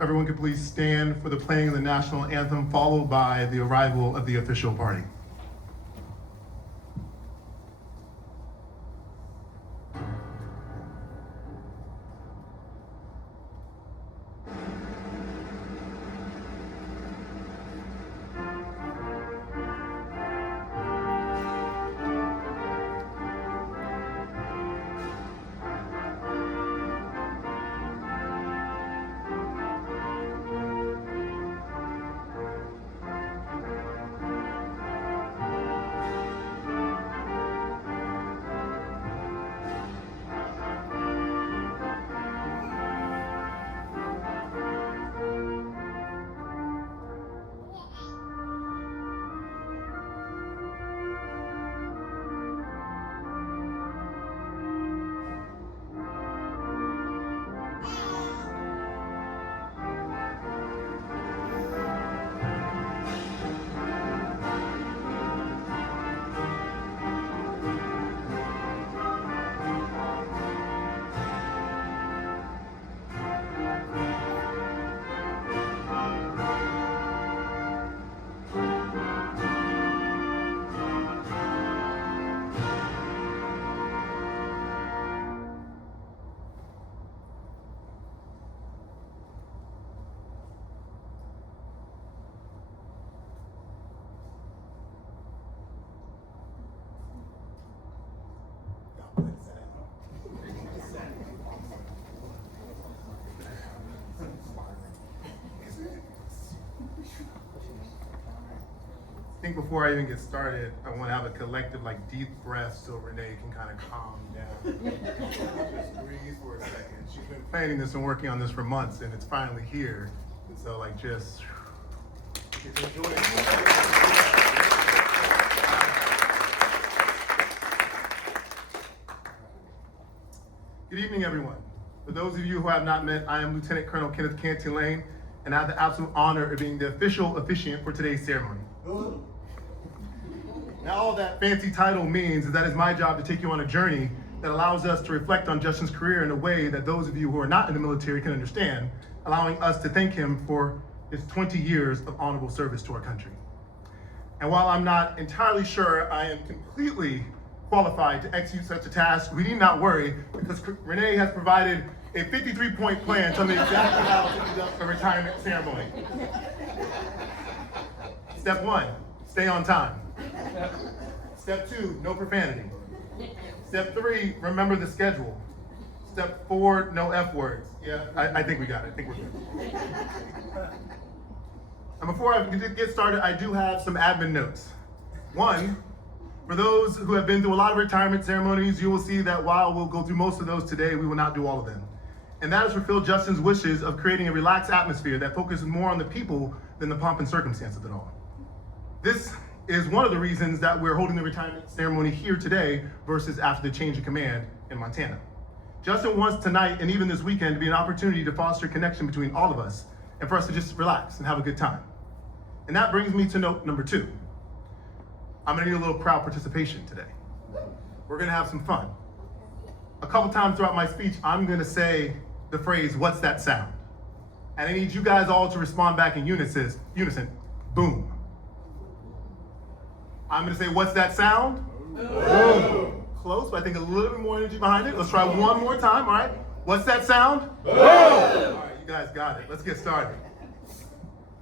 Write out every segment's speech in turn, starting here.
everyone could please stand for the playing of the national anthem, followed by the arrival of the official party. I think before I even get started, I want to have a collective, deep breath so Renee can kind of calm down. Just breathe for a second. She's been planning this and working on this for months, and it's finally here. And so, just enjoy it. Good evening, everyone. For those of you who have not met, I am Lieutenant Colonel Kenneth Canty Lane, and I have the absolute honor of being the official officiant for today's ceremony. Now, all that fancy title means is that it's my job to take you on a journey that allows us to reflect on Justin's career in a way that those of you who are not in the military can understand, allowing us to thank him for his 20 years of honorable service to our country. And while I'm not entirely sure I am completely qualified to execute such a task, we need not worry, because Renee has provided a 53-point plan to me exactly how to conduct a retirement ceremony. Step 1, stay on time. Step 2, no profanity. Step 3, remember the schedule. Step 4, no F words. Yeah, I think we got it. I think we're good. And before I get started, I do have some admin notes. 1, for those who have been through a lot of retirement ceremonies, you will see that while we'll go through most of those today, we will not do all of them. And that is fulfill Justin's wishes of creating a relaxed atmosphere that focuses more on the people than the pomp and circumstance of it all. This is one of the reasons that we're holding the retirement ceremony here today versus after the change of command in Montana. Justin wants tonight and even this weekend to be an opportunity to foster connection between all of us and for us to just relax and have a good time. And that brings me to note number 2. I'm gonna need a little crowd participation today. We're gonna have some fun. A couple times throughout my speech, I'm gonna say the phrase, "What's that sound?" And I need you guys all to respond back in unison, boom. I'm gonna say, "What's that sound?" Boom. Close, but I think a little bit more energy behind it. Let's try one more time, all right? What's that sound? Boom. All right, you guys got it. Let's get started.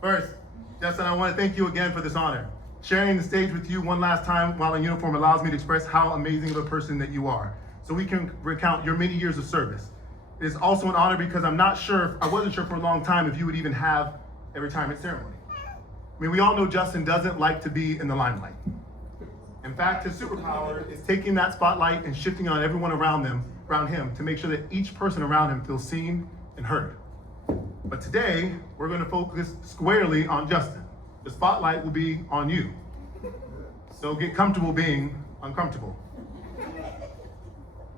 First, Justin, I wanna thank you again for this honor. Sharing the stage with you one last time while in uniform allows me to express how amazing of a person that you are, so we can recount your many years of service. It is also an honor because I wasn't sure for a long time if you would even have a retirement ceremony. I mean, we all know Justin doesn't like to be in the limelight. In fact, his superpower is taking that spotlight and shifting on everyone around him to make sure that each person around him feels seen and heard. But today, we're gonna focus squarely on Justin. The spotlight will be on you. So get comfortable being uncomfortable.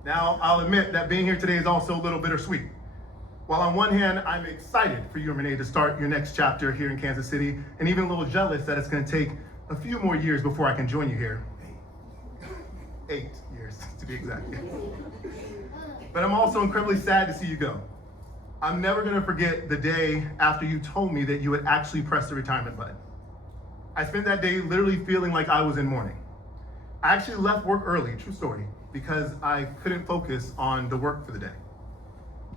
Now, I'll admit that being here today is also a little bittersweet. While on one hand, I'm excited for you, Renee, to start your next chapter here in Kansas City, and even a little jealous that it's gonna take a few more years before I can join you here. 8 years, to be exact. But I'm also incredibly sad to see you go. I'm never gonna forget the day after you told me that you had actually pressed the retirement button. I spent that day literally feeling like I was in mourning. I actually left work early, true story, because I couldn't focus on the work for the day.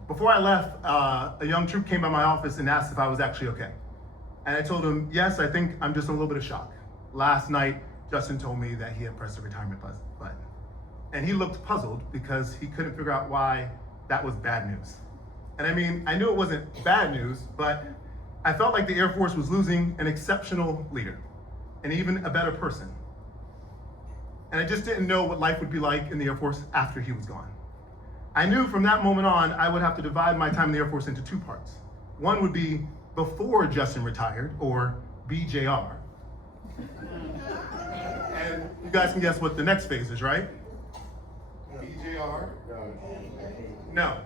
Before I left, a young troop came by my office and asked if I was actually okay. And I told him, yes, I think I'm just in a little bit of shock. Last night, Justin told me that he had pressed the retirement button. And he looked puzzled because he couldn't figure out why that was bad news. And I mean, I knew it wasn't bad news, but I felt like the Air Force was losing an exceptional leader and even a better person. And I just didn't know what life would be like in the Air Force after he was gone. I knew from that moment on, I would have to divide my time in the Air Force into two parts. One would be before Justin retired, or BJR. And you guys can guess what the next phase is, right? BJR? No.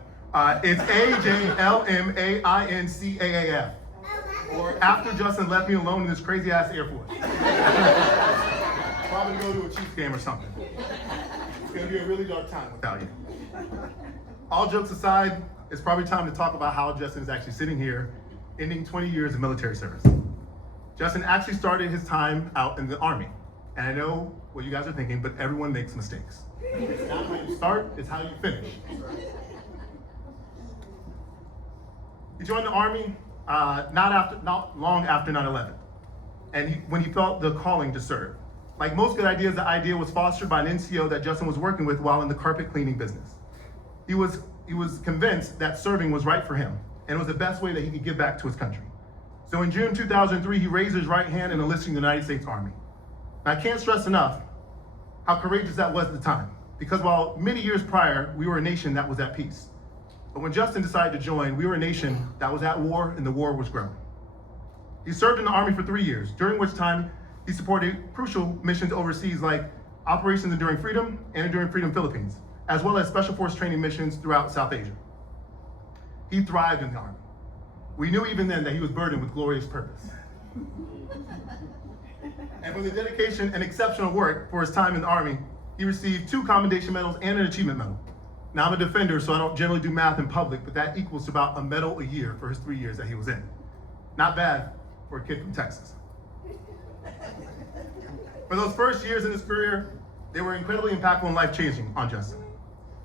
It's AJLMAINCAAF. Or after Justin left me alone in this crazy ass Air Force. Probably go to a Chiefs game or something. It's gonna be a really dark time without you. All jokes aside, it's probably time to talk about how Justin is actually sitting here, ending 20 years of military service. Justin actually started his time out in the Army. And I know what you guys are thinking, but everyone makes mistakes. It's not how you start, it's how you finish. He joined the Army not long after 9/11, and when he felt the calling to serve. Like most good ideas, the idea was fostered by an NCO that Justin was working with while in the carpet cleaning business. He was convinced that serving was right for him, and it was the best way that he could give back to his country. So in June 2003, he raised his right hand and enlisted in the United States Army. And I can't stress enough how courageous that was at the time, because while many years prior, we were a nation that was at peace. But when Justin decided to join, we were a nation that was at war and the war was growing. He served in the Army for 3 years, during which time he supported crucial missions overseas like Operations Enduring Freedom and Enduring Freedom Philippines, as well as Special Force training missions throughout South Asia. He thrived in the Army. We knew even then that he was burdened with glorious purpose. And for the dedication and exceptional work for his time in the Army, he received 2 commendation medals and an achievement medal. Now I'm a defender, so I don't generally do math in public, but that equals to about a medal a year for his 3 years that he was in. Not bad for a kid from Texas. For those first years in his career, they were incredibly impactful and life-changing on Justin.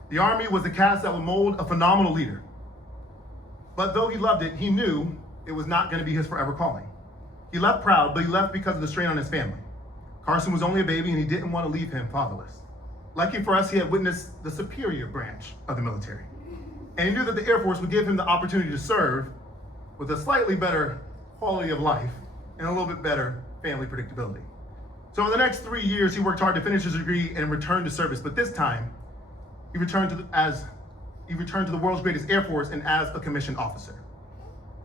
The Army was the cast that would mold a phenomenal leader. But though he loved it, he knew it was not going to be his forever calling. He left proud, but he left because of the strain on his family. Carson was only a baby and he didn't want to leave him fatherless. Lucky for us, he had witnessed the superior branch of the military. And he knew that the Air Force would give him the opportunity to serve with a slightly better quality of life and a little bit better family predictability. So over the next 3 years, he worked hard to finish his degree and return to service. But this time, he returned to the world's greatest Air Force and as a commissioned officer.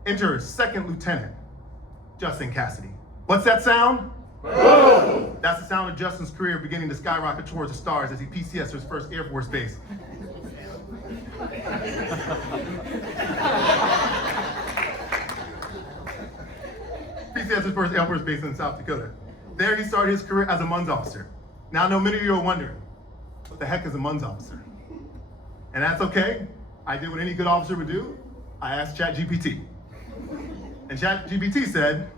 Enter Second Lieutenant Justin Cassidy. What's that sound? Boom! That's the sound of Justin's career beginning to skyrocket towards the stars as he PCS to his first Air Force base. PCS his first Air Force base in South Dakota. There he started his career as a MUNS officer. Now I know many of you are wondering, what the heck is a MUNS officer? And that's okay. I did what any good officer would do. I asked ChatGPT. And ChatGPT said,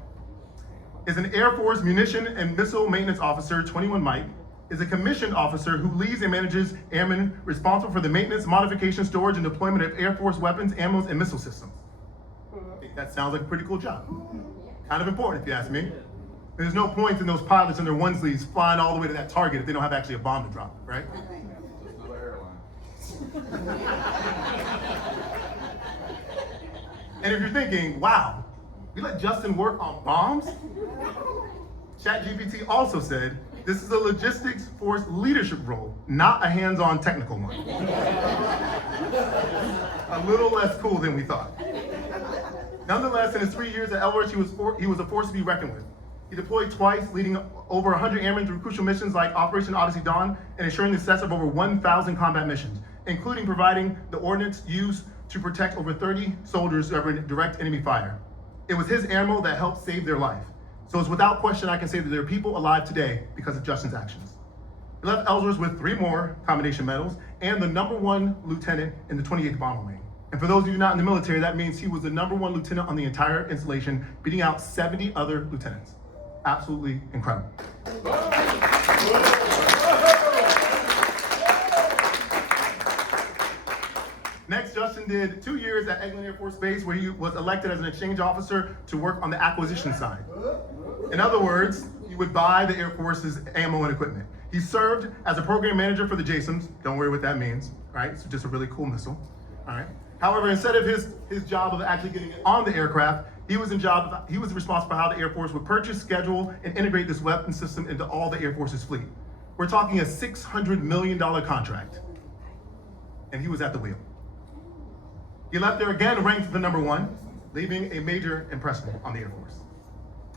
is an Air Force munition and missile maintenance officer, 21 Mike, is a commissioned officer who leads and manages airmen responsible for the maintenance, modification, storage, and deployment of Air Force weapons, ammo, and missile systems. I think that sounds like a pretty cool job. Kind of important, if you ask me. There's no point in those pilots in their onesies flying all the way to that target if they don't have actually a bomb to drop, right? And if you're thinking, wow, we let Justin work on bombs? ChatGPT also said, this is a logistics force leadership role, not a hands-on technical one. A little less cool than we thought. Nonetheless, in his 3 years at Elwich, he was a force to be reckoned with. He deployed twice, leading over 100 airmen through crucial missions like Operation Odyssey Dawn and ensuring the success of over 1,000 combat missions, including providing the ordnance used to protect over 30 soldiers who were in direct enemy fire. It was his ammo that helped save their life. So it's without question I can say that there are people alive today because of Justin's actions. He left Ellsworth with 3 more commendation medals and the #1 lieutenant in the 28th Bomber Wing. And for those of you not in the military, that means he was the #1 lieutenant on the entire installation, beating out 70 other lieutenants. Absolutely incredible. Next, Justin did 2 years at Eglin Air Force Base, where he was elected as an exchange officer to work on the acquisition side. In other words, he would buy the Air Force's ammo and equipment. He served as a program manager for the JSONs. Don't worry what that means, right? So just a really cool missile, all right? However, instead of his job of actually getting it on the aircraft, he was responsible for how the Air Force would purchase, schedule, and integrate this weapon system into all the Air Force's fleet. We're talking a $600 million contract, and he was at the wheel. He left there again, ranked the #1, leaving a major impression on the Air Force.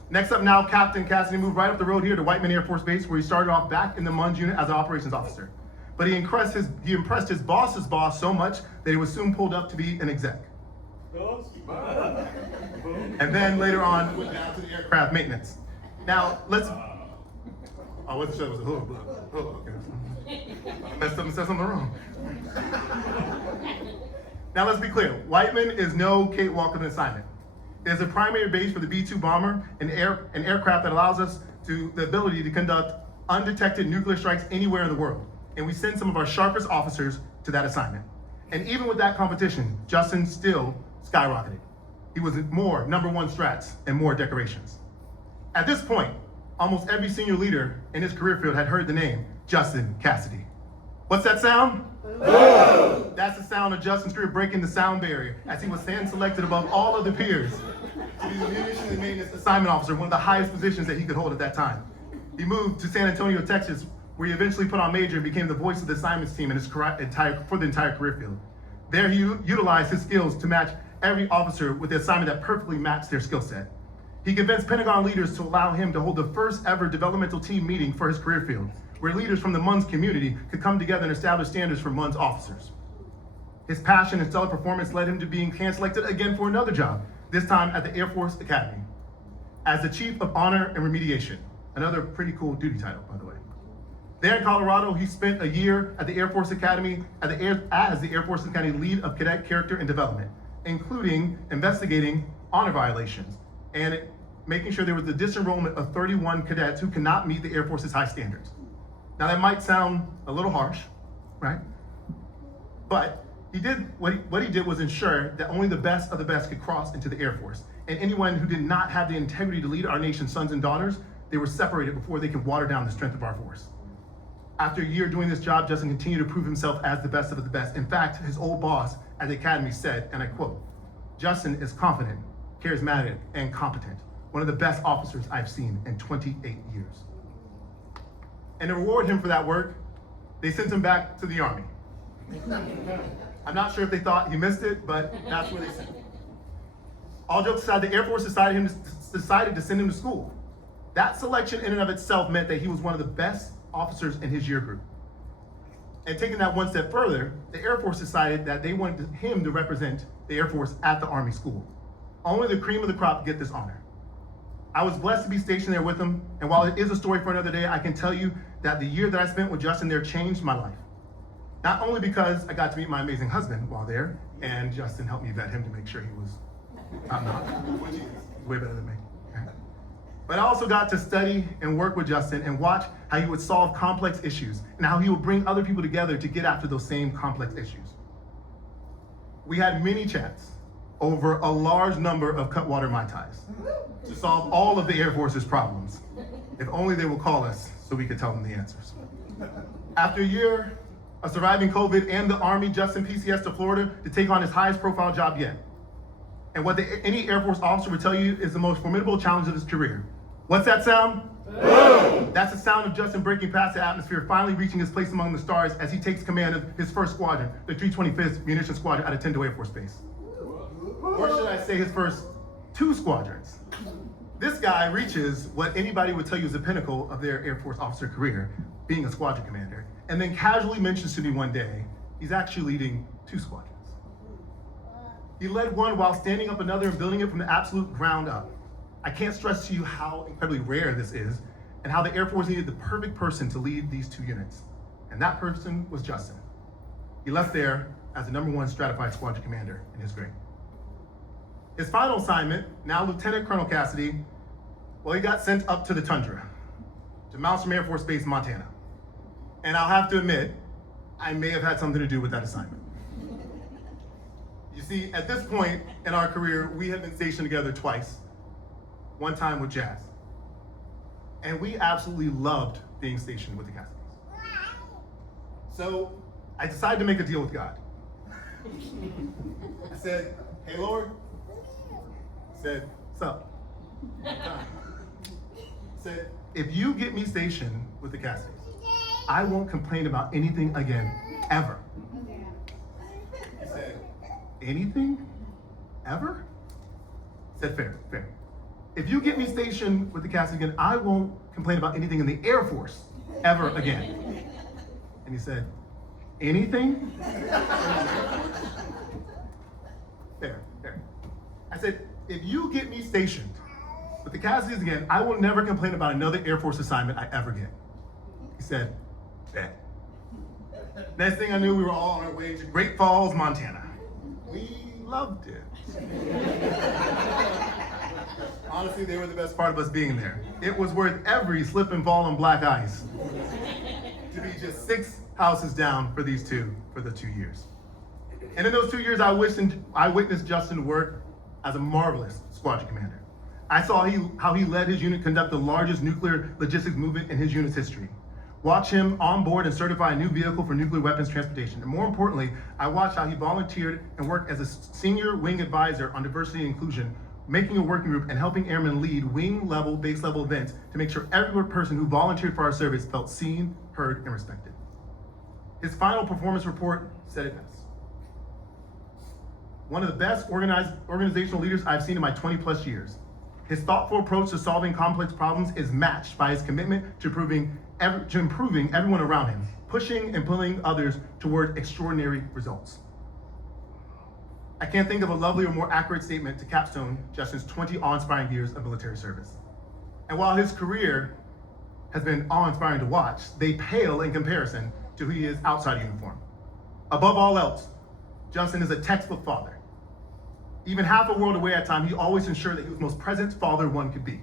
Next up now, Captain Cassidy moved right up the road here to Whiteman Air Force Base, where he started off back in the MUNS unit as an operations officer. But he impressed his boss's boss so much that he was soon pulled up to be an exec. And then later on, went down to the aircraft maintenance. Now, I wasn't sure it was a hood, but okay. I messed up and said something wrong. Now let's be clear, Whiteman is no cakewalk of an assignment. It is a primary base for the B-2 bomber, an aircraft that allows us the ability to conduct undetected nuclear strikes anywhere in the world. And we send some of our sharpest officers to that assignment. And even with that competition, Justin still skyrocketed. He was more #1 strats and more decorations. At this point, almost every senior leader in his career field had heard the name Justin Cassidy. What's that sound? Boom! That's the sound of Justin's career breaking the sound barrier as he was hand-selected above all other peers to be the munitions and maintenance assignment officer, one of the highest positions that he could hold at that time. He moved to San Antonio, Texas, where he eventually put on major and became the voice of the assignments team for the entire career field. There he utilized his skills to match every officer with the assignment that perfectly matched their skill set. He convinced Pentagon leaders to allow him to hold the first ever developmental team meeting for his career field, where leaders from the MUNS community could come together and establish standards for MUNS officers. His passion and stellar performance led him to being hand-selected again for another job, this time at the Air Force Academy, as the Chief of Honor and Remediation, another pretty cool duty title, by the way. There in Colorado, he spent a year at the Air Force Academy as the Air Force Academy lead of cadet character and development, including investigating honor violations and making sure there was the disenrollment of 31 cadets who cannot meet the Air Force's high standards. Now that might sound a little harsh, right? But what he did was ensure that only the best of the best could cross into the Air Force. And anyone who did not have the integrity to lead our nation's sons and daughters, they were separated before they could water down the strength of our force. After a year doing this job, Justin continued to prove himself as the best of the best. In fact, his old boss at the Academy said, and I quote, "Justin is confident, charismatic, and competent. One of the best officers I've seen in 28 years. And to reward him for that work, they sent him back to the Army. I'm not sure if they thought he missed it, but that's where they sent him. All jokes aside, the Air Force decided to send him to school. That selection in and of itself meant that he was one of the best officers in his year group. And taking that one step further, the Air Force decided that they wanted him to represent the Air Force at the Army school. Only the cream of the crop get this honor. I was blessed to be stationed there with him, and while it is a story for another day, I can tell you that the year that I spent with Justin there changed my life. Not only because I got to meet my amazing husband while there, and Justin helped me vet him to make sure he was top-notch, which he's way better than me. Okay? But I also got to study and work with Justin and watch how he would solve complex issues and how he would bring other people together to get after those same complex issues. We had many chats over a large number of Cutwater Mai Tais to solve all of the Air Force's problems. If only they would call us so we could tell them the answers. After a year of surviving COVID and the Army, Justin PCS to Florida to take on his highest profile job yet. And what any Air Force officer would tell you is the most formidable challenge of his career. What's that sound? Boom! That's the sound of Justin breaking past the atmosphere, finally reaching his place among the stars as he takes command of his first squadron, the 325th Munitions Squadron out of Tyndall Air Force Base. Or should I say his first 2 squadrons. This guy reaches what anybody would tell you is the pinnacle of their Air Force officer career, being a squadron commander, and then casually mentions to me one day, he's actually leading 2 squadrons. He led one while standing up another and building it from the absolute ground up. I can't stress to you how incredibly rare this is and how the Air Force needed the perfect person to lead these 2 units. And that person was Justin. He left there as the #1 stratified squadron commander in his grade. His final assignment, now Lieutenant Colonel Cassidy, well, he got sent up to the tundra, to Malmstrom Air Force Base, Montana. And I'll have to admit, I may have had something to do with that assignment. You see, at this point in our career, we have been stationed together twice, one time with Jazz. And we absolutely loved being stationed with the Cassidys. So I decided to make a deal with God. I said, hey Lord, I said, what's up? I said, if you get me stationed with the Cassidys, I won't complain about anything again, ever. He said, anything? Ever? I said, fair. If you get me stationed with the Cassidy again, I won't complain about anything in the Air Force, ever again. And he said, anything? Fair. I said, if you get me stationed with the Cassidys again, I will never complain about another Air Force assignment I ever get. He said, bet. Next thing I knew, we were all on our way to Great Falls, Montana. We loved it. Honestly, they were the best part of us being there. It was worth every slip and fall on black ice to be just 6 houses down for these two for the 2 years. And in those 2 years, I witnessed Justin work as a marvelous squadron commander. I saw how he led his unit conduct the largest nuclear logistics movement in his unit's history. Watch him onboard and certify a new vehicle for nuclear weapons transportation. And more importantly, I watched how he volunteered and worked as a senior wing advisor on diversity and inclusion, making a working group and helping airmen lead wing level, base level events to make sure every person who volunteered for our service felt seen, heard, and respected. His final performance report said it best. One of the best organizational leaders I've seen in my 20+ years. His thoughtful approach to solving complex problems is matched by his commitment to improving everyone around him, pushing and pulling others toward extraordinary results. I can't think of a lovelier or more accurate statement to capstone Justin's 20 awe-inspiring years of military service. And while his career has been awe-inspiring to watch, they pale in comparison to who he is outside of uniform. Above all else, Justin is a textbook father. Even half a world away at time, he always ensured that he was the most present father one could be,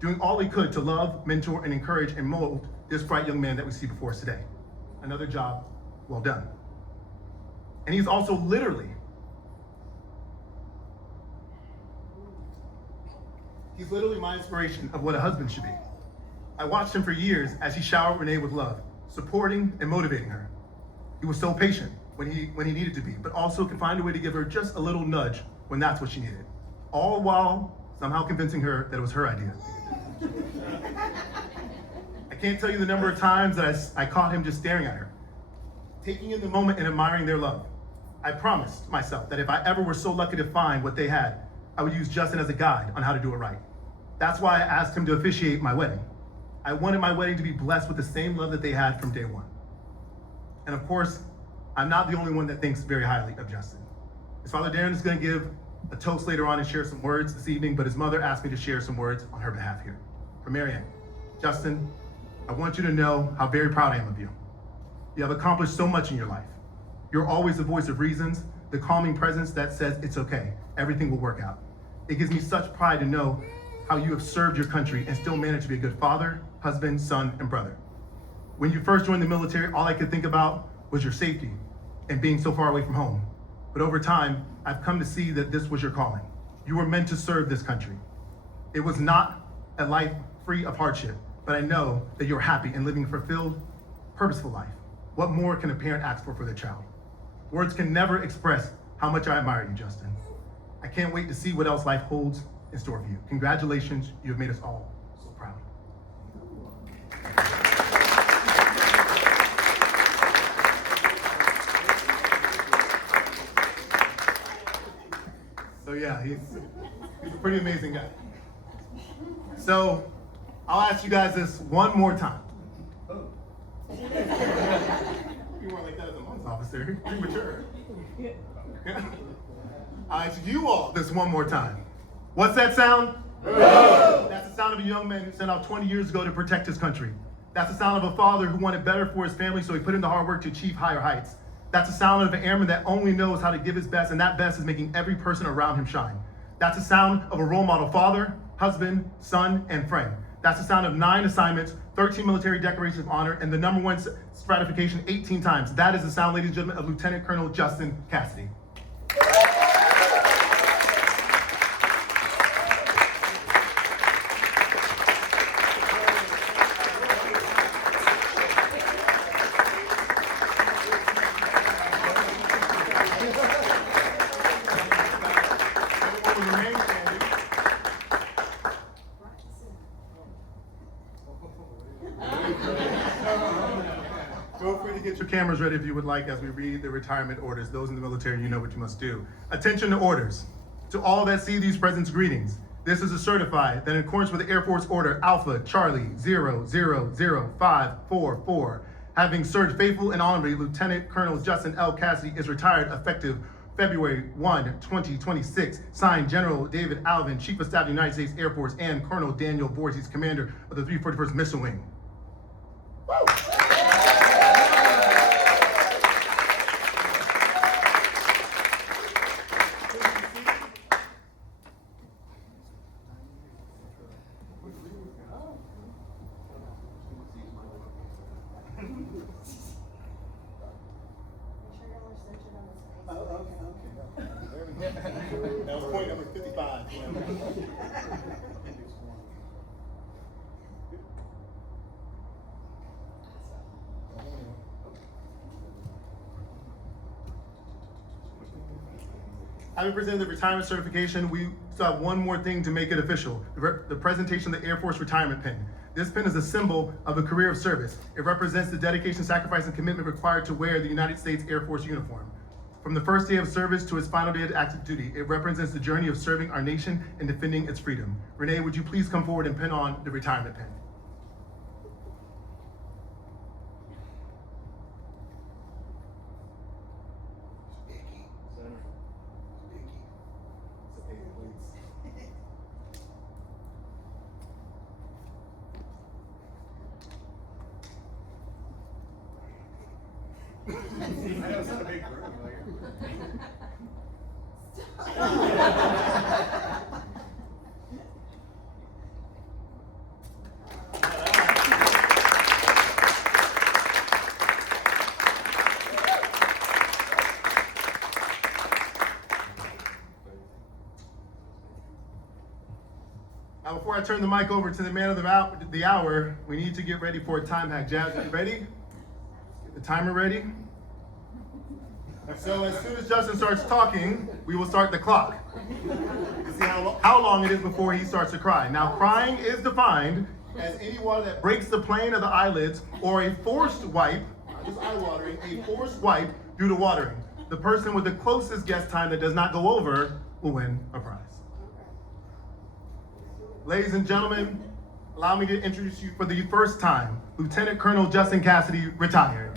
doing all he could to love, mentor, and encourage and mold this bright young man that we see before us today. Another job well done. And he's also literally my inspiration of what a husband should be. I watched him for years as he showered Renee with love, supporting and motivating her. He was so patient when he needed to be, but also could find a way to give her just a little nudge when that's what she needed, all while somehow convincing her that it was her idea. I can't tell you the number of times that I caught him just staring at her, taking in the moment and admiring their love. I promised myself that if I ever were so lucky to find what they had, I would use Justin as a guide on how to do it right. That's why I asked him to officiate my wedding. I wanted my wedding to be blessed with the same love that they had from day one. And of course, I'm not the only one that thinks very highly of Justin. His father Darren is going to give a toast later on and share some words this evening, but his mother asked me to share some words on her behalf here. For Marianne, Justin, I want you to know how very proud I am of you. You have accomplished so much in your life. You're always the voice of reasons, the calming presence that says it's okay, everything will work out. It gives me such pride to know how you have served your country and still managed to be a good father, husband, son, and brother. When you first joined the military, all I could think about was your safety and being so far away from home. But over time, I've come to see that this was your calling. You were meant to serve this country. It was not a life free of hardship, but I know that you're happy and living a fulfilled, purposeful life. What more can a parent ask for their child? Words can never express how much I admire you, Justin. I can't wait to see what else life holds in store for you. Congratulations, you have made us all so proud. So yeah, he's a pretty amazing guy. So I'll ask you guys this one more time. You weren't like that as a month's officer. Pretty mature. I'll ask you all this one more time. What's that sound? That's the sound of a young man who sent out 20 years ago to protect his country. That's the sound of a father who wanted better for his family, so he put in the hard work to achieve higher heights. That's the sound of an airman that only knows how to give his best, and that best is making every person around him shine. That's the sound of a role model father, husband, son, and friend. That's the sound of 9 assignments, 13 military decorations of honor, and the #1 stratification 18 times. That is the sound, ladies and gentlemen, of Lieutenant Colonel Justin Cassidy. Feel free to get your cameras ready if you would like as we read the retirement orders. Those in the military, you know what you must do. Attention to orders. To all that see these presents, greetings. This is a certified that in accordance with the Air Force Order Alpha Charlie 000544, having served faithful and honorably, Lieutenant Colonel Justin L. Cassidy is retired effective February 1, 2026. Signed, General David Alvin, Chief of Staff of the United States Air Force, and Colonel Daniel Voorhees, Commander of the 341st Missile Wing. Woo! That was point number 55. Having presented the retirement certification, we still have one more thing to make it official, the presentation of the Air Force retirement pin. This pin is a symbol of a career of service. It represents the dedication, sacrifice, and commitment required to wear the United States Air Force uniform. From the first day of service to its final day of active duty, it represents the journey of serving our nation and defending its freedom. Renee, would you please come forward and pin on the retirement pin? I know it's not a big room. Now, before I turn the mic over to the man of the hour, we need to get ready for a time hack. Jazz, you ready? Get the timer ready. So as soon as Justin starts talking, we will start the clock to see how long it is before he starts to cry. Now, crying is defined as any water that breaks the plane of the eyelids or a forced wipe, not just eye watering, a forced wipe due to watering. The person with the closest guess time that does not go over will win a prize. Ladies and gentlemen, allow me to introduce you for the first time, Lieutenant Colonel Justin Cassidy, retired.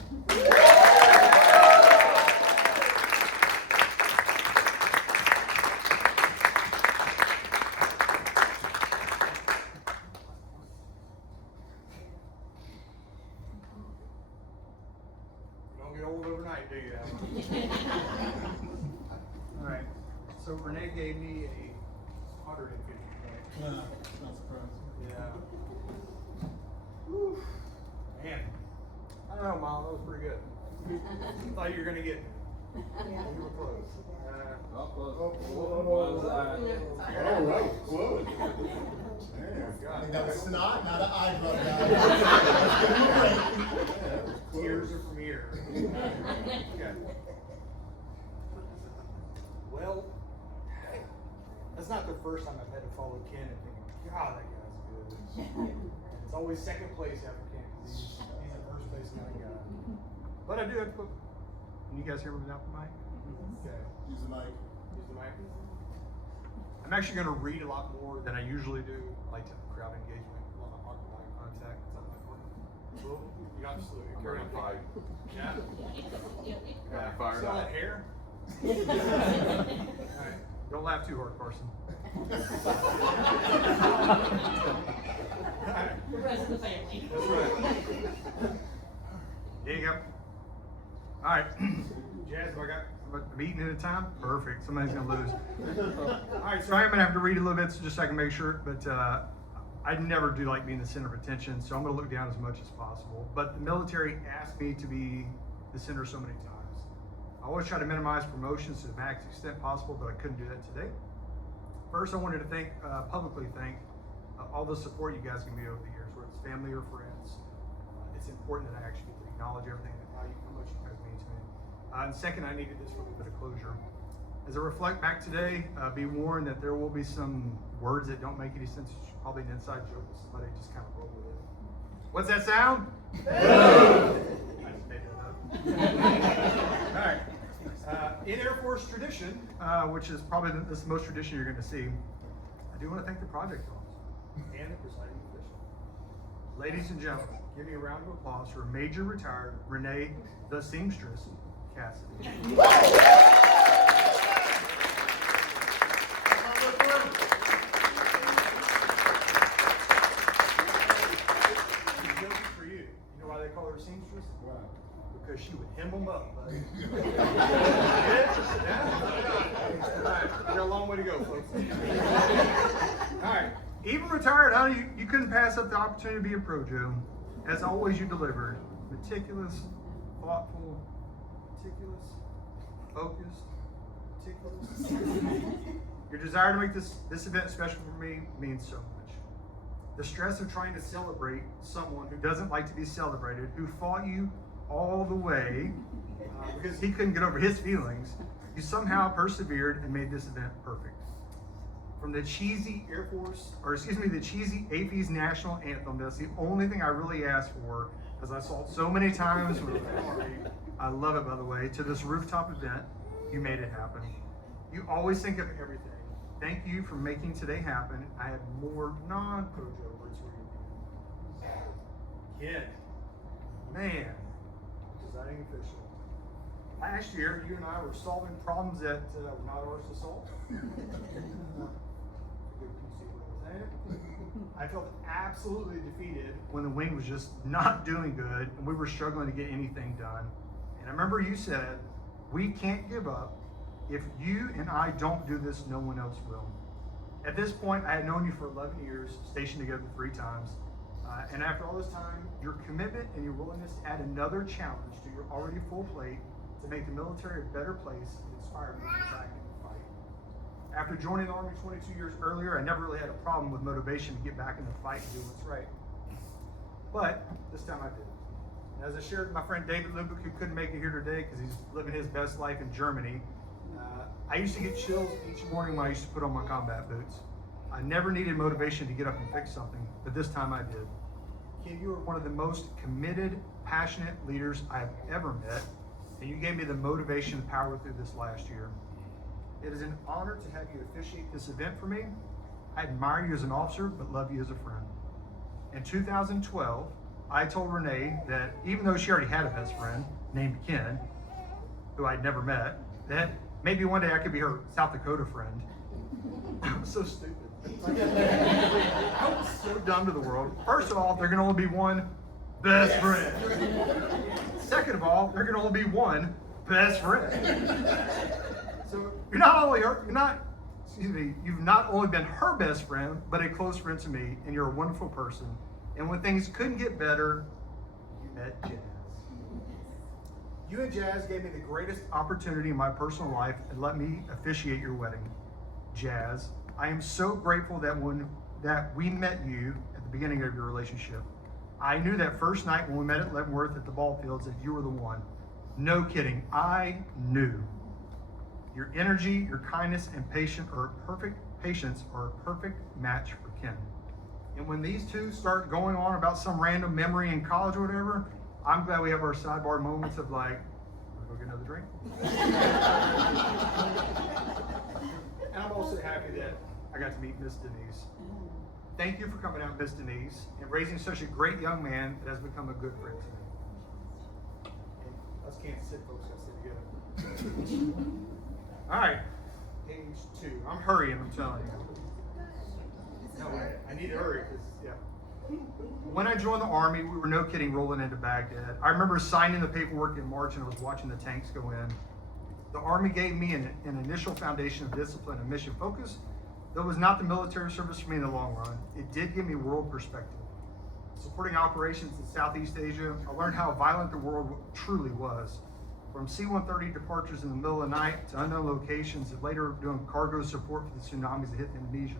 Don't get old overnight, do you, Alan? All right, so Renee gave me a 150 point. Not surprised. Yeah. Whew. Man, I don't know, Mom, that was pretty good. I thought you were gonna get. You were close. Close. All right, close. I think that was snot, not an eye rub, guys. Tears are from here. Okay. Well, that's not the first time I've had to follow Ken and thinking, God, that guy's good. It's always second place after Ken. He's a first base kind of guy. But I do have to put. Can you guys hear me without the mic? Okay. Use the mic. Use the mic. I'm actually going to read a lot more than I usually do. I like to have crowd engagement, a lot of eye contact, something like that. Well, you got to salute. I'm ready to fight. Yeah. Yeah, fired See all up. that hair? All right. Don't laugh too hard, Carson. The rest of the family. That's right. There you go. All right, Jazz, I got a meeting at a time? Perfect, somebody's gonna lose. All right, so I'm gonna have to read a little bit just so I can make sure, but I never do like being the center of attention, so I'm gonna look down as much as possible. But the military asked me to be the center so many times. I always try to minimize promotions to the max extent possible, but I couldn't do that today. First, I wanted to publicly thank all the support you guys give me over the years, whether it's family or friends. It's important that I actually get to acknowledge everything and how much you guys mean to me. And second, I needed this for a little bit of closure. As I reflect back today, be warned that there will be some words that don't make any sense. It's probably an inside joke with somebody, just kind of roll with it. What's that sound? I just made that up. All right. In Air Force tradition, which is probably the most tradition you're going to see, I do want to thank the project officer and the presiding official. Ladies and gentlemen, give me a round of applause for Major Retired Renee the Seamstress Cassidy. For you. You know why they call her a seamstress? Why? Because she would hem them up, buddy. Alright, we got a long way to go, folks. Alright, even retired, honey, you couldn't pass up the opportunity to be a pro, Joe. As always, you delivered. Meticulous, thoughtful, meticulous, focused, meticulous. Your desire to make this event special for me means so much. The stress of trying to celebrate someone who doesn't like to be celebrated, who fought you all the way because he couldn't get over his feelings, you somehow persevered and made this event perfect. From the cheesy the cheesy AP's national anthem, that's the only thing I really asked for, as I saw it so many times with the family. I love it, by the way, to this rooftop event, you made it happen. You always think of everything. Thank you for making today happen. I have more non-Projo words for you. Kid, man, presiding official. Last year, you and I were solving problems that were not ours to solve. I felt absolutely defeated when the wing was just not doing good and we were struggling to get anything done. And I remember you said, we can't give up. If you and I don't do this, no one else will. At this point, I had known you for 11 years, stationed together 3 times. And after all this time, your commitment and your willingness to add another challenge to your already full plate to make the military a better place inspired me to get back in the fight. After joining the Army 22 years earlier, I never really had a problem with motivation to get back in the fight and do what's right. But this time I did. And as I shared with my friend David Lubick, who couldn't make it here today because he's living his best life in Germany, I used to get chills each morning when I used to put on my combat boots. I never needed motivation to get up and fix something, but this time I did. Ken, you are one of the most committed, passionate leaders I have ever met, and you gave me the motivation to power through this last year. It is an honor to have you officiate this event for me. I admire you as an officer, but love you as a friend. In 2012, I told Renee that even though she already had a best friend named Ken, who I'd never met, that maybe one day I could be her South Dakota friend. I'm so stupid. I was so dumb to the world. First of all, there can only be one best friend. Second of all, there can only be one best friend. So you've not only been her best friend, but a close friend to me, and you're a wonderful person. And when things couldn't get better, you met Jazz. You and Jazz gave me the greatest opportunity in my personal life and let me officiate your wedding. Jazz, I am so grateful that we met you at the beginning of your relationship. I knew that first night when we met at Leavenworth at the ball fields that you were the one. No kidding, I knew. Your energy, your kindness, and patience are a perfect match for Ken. And when these two start going on about some random memory in college or whatever, I'm glad we have our sidebar moments of like, wanna go get another drink? And I'm also happy that I got to meet Miss Denise. Thank you for coming out, Miss Denise, and raising such a great young man that has become a good friend to me. And us Kansas City folks gotta sit together. All right, age 2. I'm hurrying, I'm telling you. No, I need to hurry, because, yeah. When I joined the Army, we were no kidding rolling into Baghdad. I remember signing the paperwork in March and I was watching the tanks go in. The Army gave me an initial foundation of discipline and mission focus. Though it was not the military service for me in the long run, it did give me world perspective. Supporting operations in Southeast Asia, I learned how violent the world truly was. From C-130 departures in the middle of the night to unknown locations, and later doing cargo support for the tsunamis that hit the Indonesian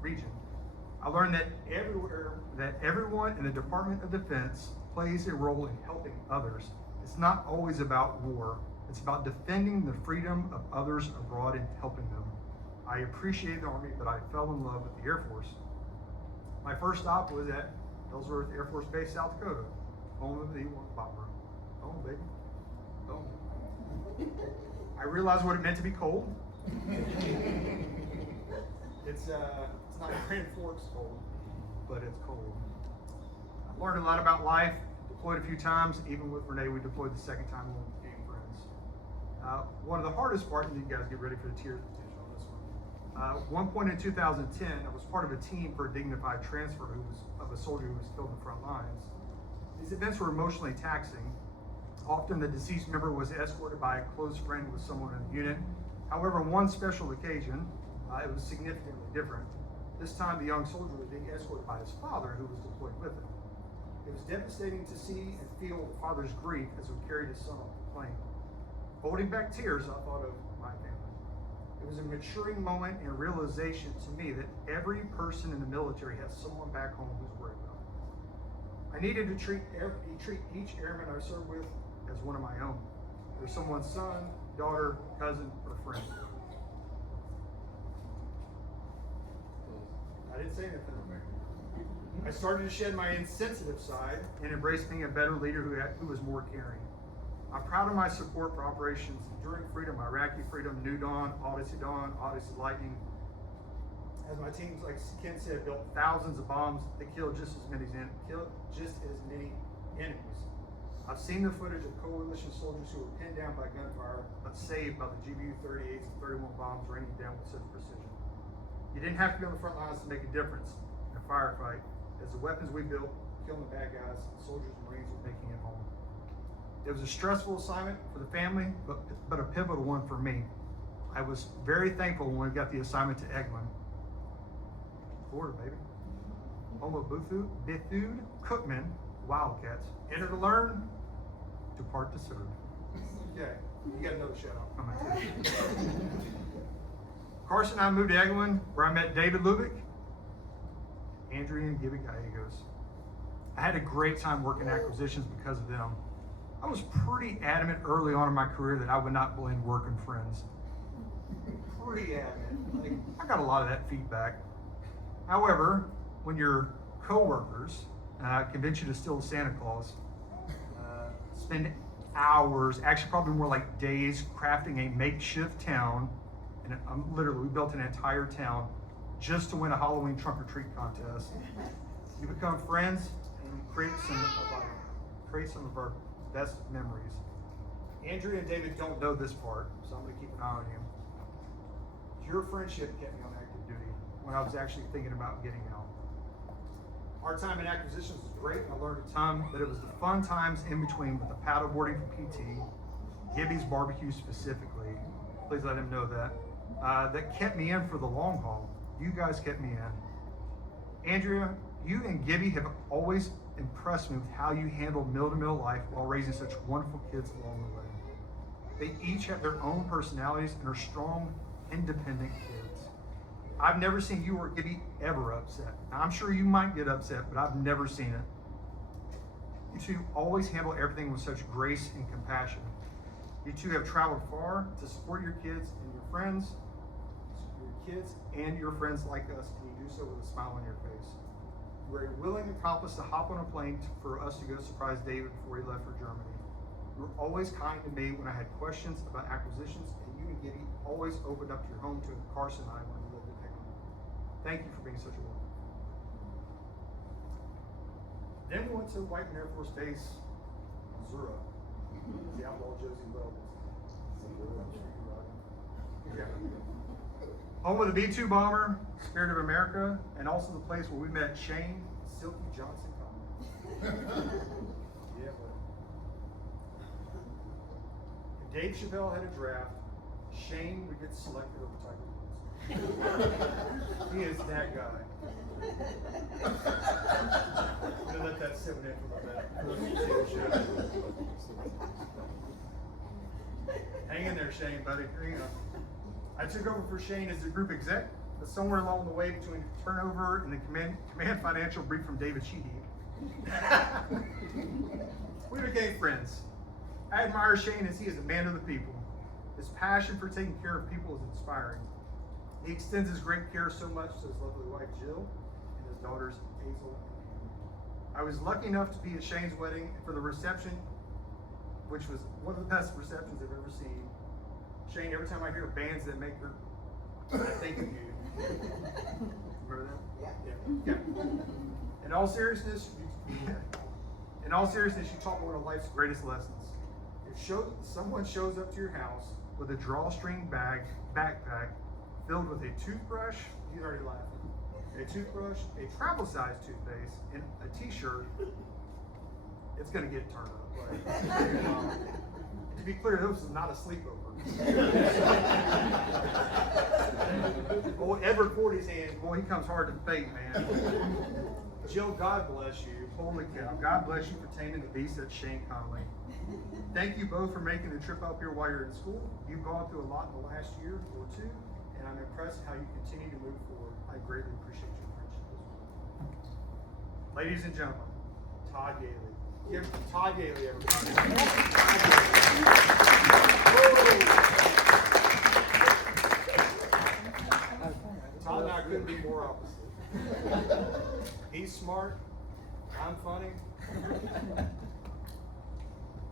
region. I learned that everyone in the Department of Defense plays a role in helping others. It's not always about war. It's about defending the freedom of others abroad and helping them. I appreciate the Army, but I fell in love with the Air Force. My first stop was at Ellsworth Air Force Base, South Dakota, home of the E-1 bomber. Home, baby. Home. I realized what it meant to be cold. It's not Grand Forks cold, but it's cold. I learned a lot about life, deployed a few times. Even with Renee, we deployed the second time when we became friends. One of the hardest parts, and you guys get ready for the tears petition on this one. One point in 2010, I was part of a team for a dignified transfer of a soldier who was killed in the front lines. These events were emotionally taxing. Often the deceased member was escorted by a close friend with someone in the unit. However, on one special occasion, it was significantly different. This time, the young soldier was being escorted by his father, who was deployed with him. It was devastating to see and feel the father's grief as he carried his son off the plane. Holding back tears, I thought of my family. It was a maturing moment and realization to me that every person in the military has someone back home who's worried about them. I needed to treat each airman I served with as one of my own. There's someone's son, daughter, cousin, or friend. I didn't say anything. I started to shed my insensitive side and embrace being a better leader who was more caring. I'm proud of my support for operations Enduring Freedom, Iraqi Freedom, New Dawn, Odyssey Lightning. As my teams, like Ken said, built thousands of bombs that killed just as many enemies. I've seen the footage of coalition soldiers who were pinned down by gunfire, but saved by the GBU-38s and 31 bombs raining down with such precision. You didn't have to be on the front lines to make a difference in a firefight, as the weapons we built, killing the bad guys, soldiers and Marines were making it home. It was a stressful assignment for the family, but a pivotal one for me. I was very thankful when we got the assignment to Eglin, Florida, baby. Home of Bethune-Cookman Wildcats. Enter to learn, depart to serve. Okay, you got another shout out coming too. Carson and I moved to Eglin, where I met David Lubick, Andrea and Gibby Gallegos. I had a great time working acquisitions because of them. I was pretty adamant early on in my career that I would not blend work and friends. Pretty adamant. Like, I got a lot of that feedback. However, when your coworkers convince you to steal Santa Claus, spend hours, actually probably more like days, crafting a makeshift town, and we built an entire town just to win a Halloween trunk or treat contest. You become friends and create some of our best memories. Andrea and David don't know this part, so I'm gonna keep an eye on you. Your friendship kept me on active duty when I was actually thinking about getting out. Our time in acquisitions was great, and I learned a ton, but it was the fun times in between with the paddleboarding for PT, Gibby's barbecue specifically, please let him know that, that kept me in for the long haul. You guys kept me in. Andrea, you and Gibby have always impressed me with how you handled mill-to-mill life while raising such wonderful kids along the way. They each have their own personalities and are strong, independent kids. I've never seen you or Gibby ever upset. Now, I'm sure you might get upset, but I've never seen it. You two always handle everything with such grace and compassion. You two have traveled far to support your kids and your friends, like us, and you do so with a smile on your face. You were a willing accomplice to hop on a plane for us to go surprise David before he left for Germany. You were always kind to me when I had questions about acquisitions, and you and Gibby always opened up your home to Carson and I when we lived in Eglin. Thank you for being such a woman. Then we went to Whiteman Air Force Base, Missouri. The outlaw Josie Wells. Yeah. Home of the B-2 bomber, Spirit of America, and also the place where we met Shane Silky Johnson Conley. Yeah, but if Dave Chappelle had a draft, Shane would get selected over Tiger Woods. He is that guy. I'm gonna let that sit in for a little bit. Hang in there, Shane, buddy. Hang on. I took over for Shane as the group exec, but somewhere along the way between turnover and the command financial brief from David Sheehy, we became friends. I admire Shane as he is a man of the people. His passion for taking care of people is inspiring. He extends his great care so much to his lovely wife Jill and his daughters Hazel and Annie. I was lucky enough to be at Shane's wedding and for the reception, which was one of the best receptions I've ever seen. Shane, every time I hear bands that make her, I think of you. Remember that? Yeah. In all seriousness, you taught me one of life's greatest lessons. If someone shows up to your house with a drawstring backpack filled with a toothbrush, he's already laughing, a toothbrush, a travel-sized toothpaste, and a t-shirt, it's gonna get turned up. Like, to be clear, this is not a sleepover. Boy, Edward Forty's hand, boy, he comes hard to fate, man. Jill, God bless you. Holy cow. God bless you for taming the beast at Shane Conley. Thank you both for making the trip up here while you're in school. You've gone through a lot in the last year or two, and I'm impressed how you continue to move forward. I greatly appreciate your friendship as well. Ladies and gentlemen, Todd Gailey. Give Todd Gailey, everybody. Todd and I couldn't be more opposite. He's smart. I'm funny.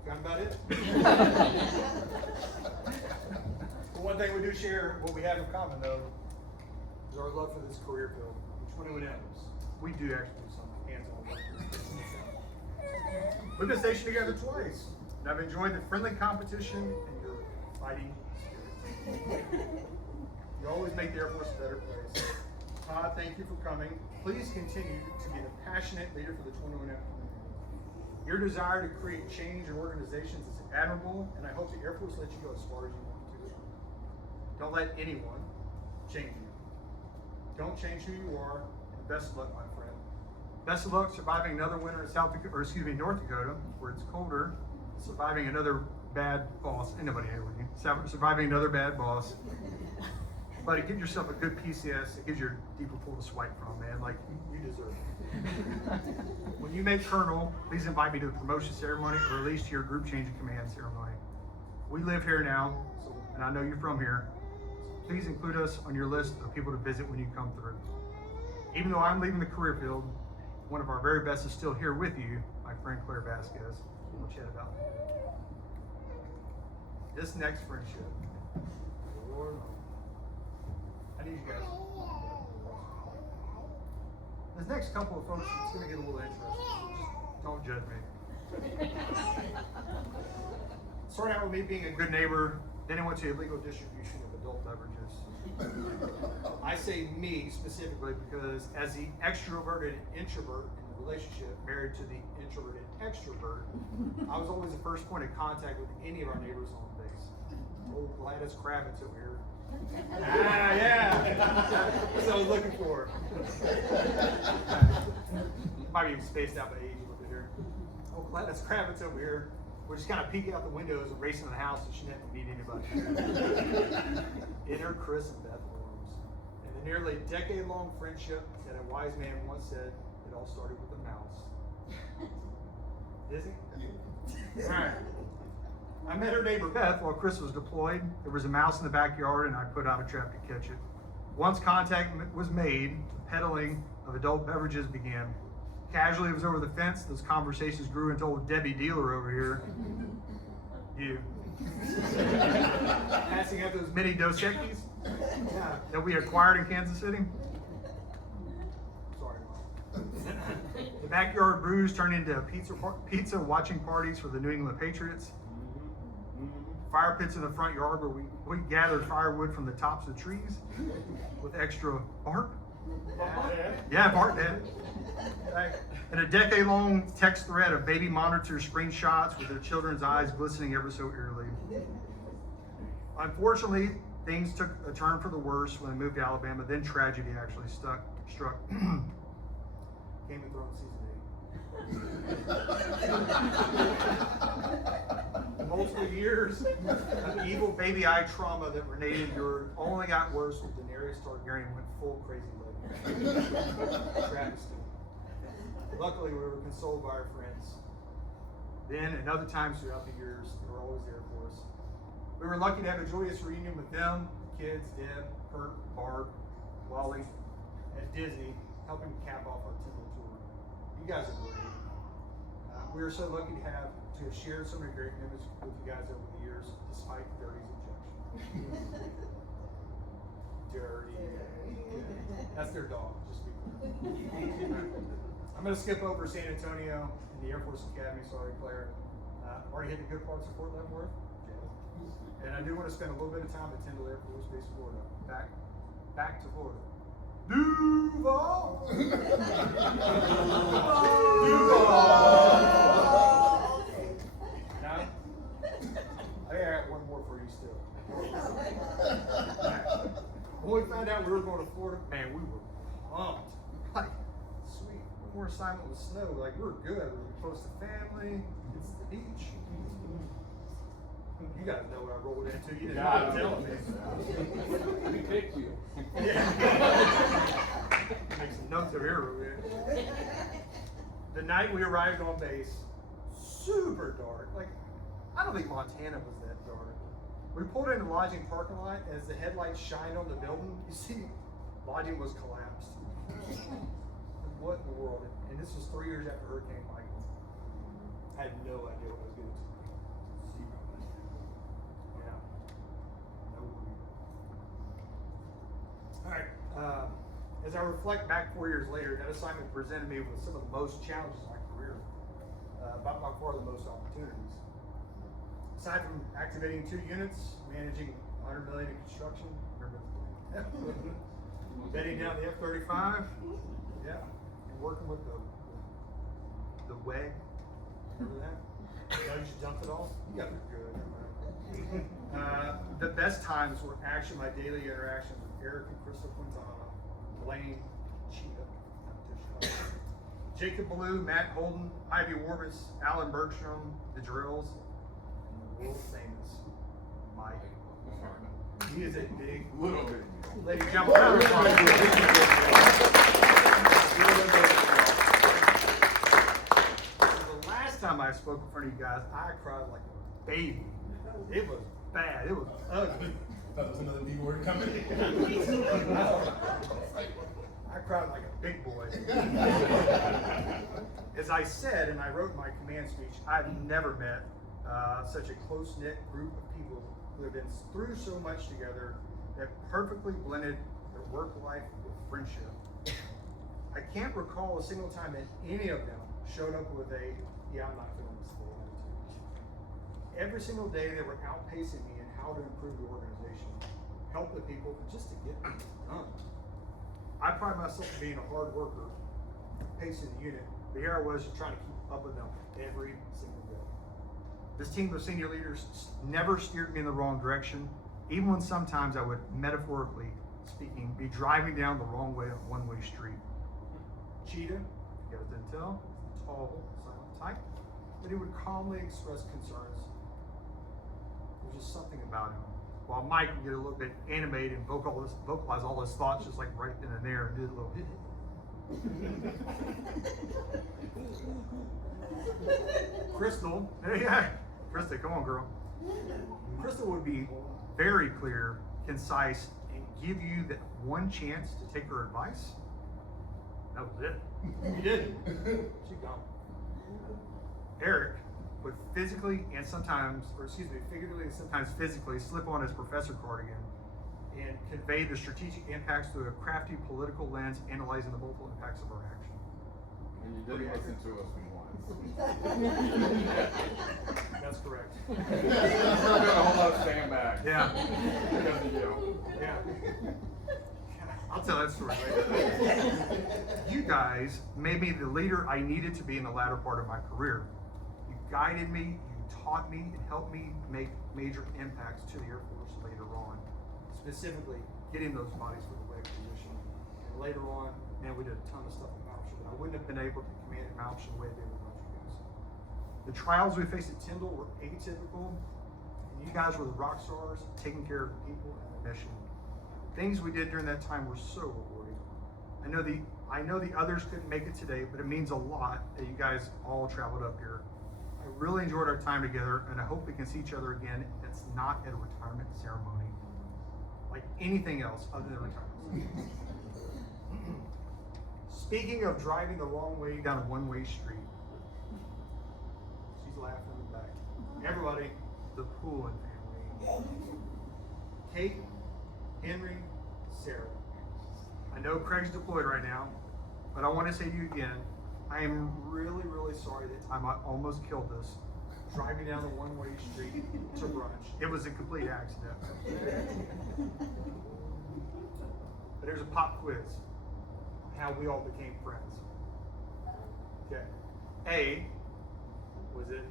Got about it? But one thing we do share, what we have in common though, is our love for this career field. Which 21 M's. We do actually do some hands-on work. We've been stationed together twice, and I've enjoyed the friendly competition and your fighting spirit. You always make the Air Force a better place. Todd, thank you for coming. Please continue to be the passionate leader for the 21 F community. Your desire to create change in organizations is admirable, and I hope the Air Force lets you go as far as you want to. Don't let anyone change you. Don't change who you are, and best of luck, my friend. Best of luck surviving another winter in North Dakota, where it's colder, surviving another bad boss. Ain't nobody here with you. Surviving another bad boss. Buddy, get yourself a good PCS. It gives you a deeper pool to swipe from, man. Like, you deserve it. When you make colonel, please invite me to the promotion ceremony or at least to your group change of command ceremony. We live here now, and I know you're from here. So please include us on your list of people to visit when you come through. Even though I'm leaving the career field, one of our very best is still here with you, my friend Claire Vasquez. We'll chat about that. This next friendship, Lord, I need you guys. This next couple of folks, it's going to get a little interesting. Just don't judge me. Started out with me being a good neighbor, then it went to illegal distribution of adult beverages. I say me specifically because as the extroverted introvert in the relationship, married to the introverted extrovert, I was always the first point of contact with any of our neighbors on base. Old Gladys Kravitz over here. Ah, yeah. That's what I was looking for. Might be spaced out by age a little bit here. Oh, Gladys Kravitz over here. We're just kind of peeking out the windows and racing in the house so she didn't have to meet anybody. Enter Chris and Beth Williams. And the nearly decade-long friendship that a wise man once said it all started with a mouse. Is he? All right. I met her neighbor Beth while Chris was deployed. There was a mouse in the backyard and I put out a trap to catch it. Once contact was made, the peddling of adult beverages began. Casually, it was over the fence. Those conversations grew into old Debbie Dealer over here. You. Passing out those mini Dos Equis that we acquired in Kansas City. Sorry, Mom. The backyard brews turned into pizza watching parties for the New England Patriots. fire pits in the front yard where we gathered firewood from the tops of the trees with extra bark. Yeah, bark dad. And a decade-long text thread of baby monitor screenshots with their children's eyes glistening ever so eerily. Unfortunately, things took a turn for the worse when they moved to Alabama. Then tragedy actually struck. Game of Thrones season 8. Multiple years of evil baby eye trauma that Renee endured only got worse when Daenerys Targaryen went full crazy lady. Travesty. Luckily, we were consoled by our friends. Then, and other times throughout the years, they were always there for us. We were lucky to have a joyous reunion with them, the kids, Deb, Kurt, Barb, Wally, and Disney, helping cap off our Tyndall tour. You guys are great. We were so lucky to have shared so many great memories with you guys over the years, despite Dirty's objection. Dirty. That's their dog, just be clear. I'm going to skip over San Antonio and the Air Force Academy, sorry, Claire. Already hit the good parts of Fort Leavenworth. And I do want to spend a little bit of time at Tyndall Air Force Base, Florida. Back to Florida. Duval! Now, I got one more for you still. When we found out we were going to Florida, man, we were pumped. Like, sweet, one more assignment with snow. Like, we're good. We're close to family. It's the beach. You guys know what I rolled into. You didn't have to tell me. Let me pick you. Make some notes over here. The night we arrived on base, super dark. Like, I don't think Montana was that dark. We pulled into the lodging parking lot. As the headlights shined on the building, you see, lodging was collapsed. What in the world? And this was 3 years after Hurricane Michael. I had no idea what I was getting to. Yeah. No clue. All right. As I reflect back 4 years later, that assignment presented me with some of the most challenges of my career, by far the most opportunities. Aside from activating 2 units, managing $100 million in construction, bedding down the F-35, yeah, and working with the WEG, remember that? You just dumped it all? You guys are good. The best times were actually my daily interactions with Eric and Crystal Quintana, Blaine, Cheetah, Jacob Ballou, Matt Holden, Ivy Warbis, Alan Bergstrom, the Drills, and the world famous Mike. He is a big, Little bit. lady jump around. The last time I spoke in front of you guys, I cried like a baby. It was bad. It was ugly. Thought there was another B word coming. I cried like a big boy. As I said, and I wrote in my command speech, I've never met such a close-knit group of people who have been through so much together that perfectly blended their work life with friendship. I can't recall a single time that any of them showed up with a, yeah, I'm not feeling this full attitude. Every single day they were outpacing me in how to improve the organization, help the people, just to get things done. I pride myself on being a hard worker, pacing the unit. But here I was just trying to keep up with them every single day. This team of senior leaders never steered me in the wrong direction, even when sometimes I would, metaphorically speaking, be driving down the wrong way on a one-way street. Cheetah, you guys didn't tell, tall, silent type, but he would calmly express concerns. There was just something about him. While Mike would get a little bit animated and vocalize all his thoughts just like right then and there, and did a little Crystal, yeah, Crystal, come on, girl. Crystal would be very clear, concise, and give you that one chance to take her advice. That was it. You didn't. She gone. Eric would physically and sometimes, or excuse me, figuratively and sometimes physically slip on his professor cardigan and convey the strategic impacts through a crafty political lens, analyzing the multiple impacts of our action. And you didn't listen to us once. That's correct. There's not been a whole lot of stand back. Yeah. Because of you. Yeah. I'll tell that story later. You guys made me the leader I needed to be in the latter part of my career. You guided me, you taught me, and helped me make major impacts to the Air Force later on. Specifically, getting those bodies for the leg position. And later on, man, we did a ton of stuff in Mount Shasta. I wouldn't have been able to command in Mount Shasta the way I did without you guys. The trials we faced at Tyndall were atypical, and you guys were the rock stars, taking care of the people and the mission. Things we did during that time were so rewarding. I know the others couldn't make it today, but it means a lot that you guys all traveled up here. I really enjoyed our time together, and I hope we can see each other again. That's not at a retirement ceremony, like anything else other than retirement. Speaking of driving the wrong way down a one-way street, she's laughing in the back. Everybody, the Poulin family. Kate, Henry, Sarah. I know Craig's deployed right now, but I want to say to you again, I am really, really sorry that time I almost killed us driving down the one-way street to brunch. It was a complete accident. But there's a pop quiz on how we all became friends. Okay. A, was it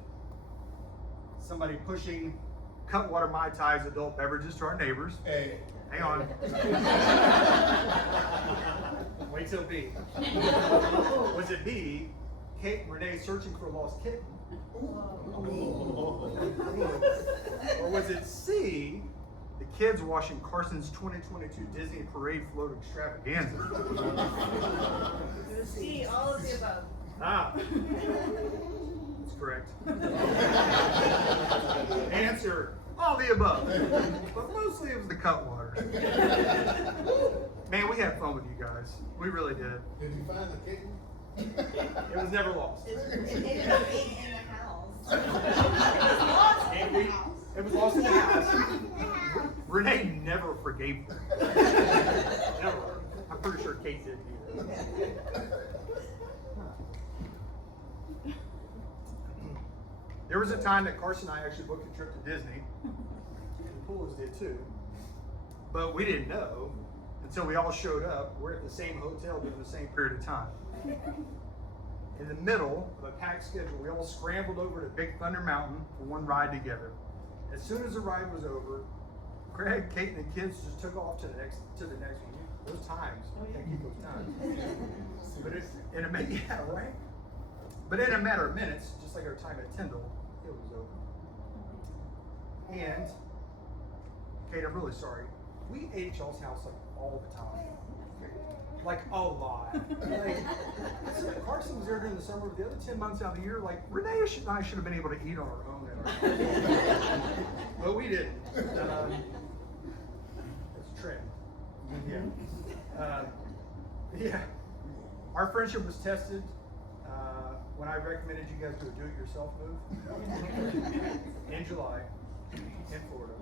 somebody pushing Cutwater Mai Tais adult beverages to our neighbors? A. Hang on. Wait till B. Was it B, Kate and Renee searching for a lost kitten? Or was it C, the kids watching Carson's 2022 Disney Parade Float Extravaganza? C, all of the above. Ah. That's correct. Answer, all the above. But mostly it was the Cutwater. Man, we had fun with you guys. We really did. Did you find the kitten? It was never lost. It ended up being in the house. And it was lost in the house. Renee never forgave them. Never. I'm pretty sure Kate didn't either. There was a time that Carson and I actually booked a trip to Disney, and the Poolers did too, but we didn't know until we all showed up. We're at the same hotel during the same period of time. In the middle of a packed schedule, we all scrambled over to Big Thunder Mountain for one ride together. As soon as the ride was over, Craig, Kate, and the kids just took off to the next one. Those times, can't keep those times. But in a matter of minutes, just like our time at Tyndall, it was over. And Kate, I'm really sorry. We ate at y'all's house like all the time. Like a lot. Like, Carson was there during the summer, the other 10 months out of the year, like Renee and I should have been able to eat on our own at our house. But we didn't. It's a trend. Yeah. Yeah. Our friendship was tested when I recommended you guys do a do-it-yourself move in July in Florida.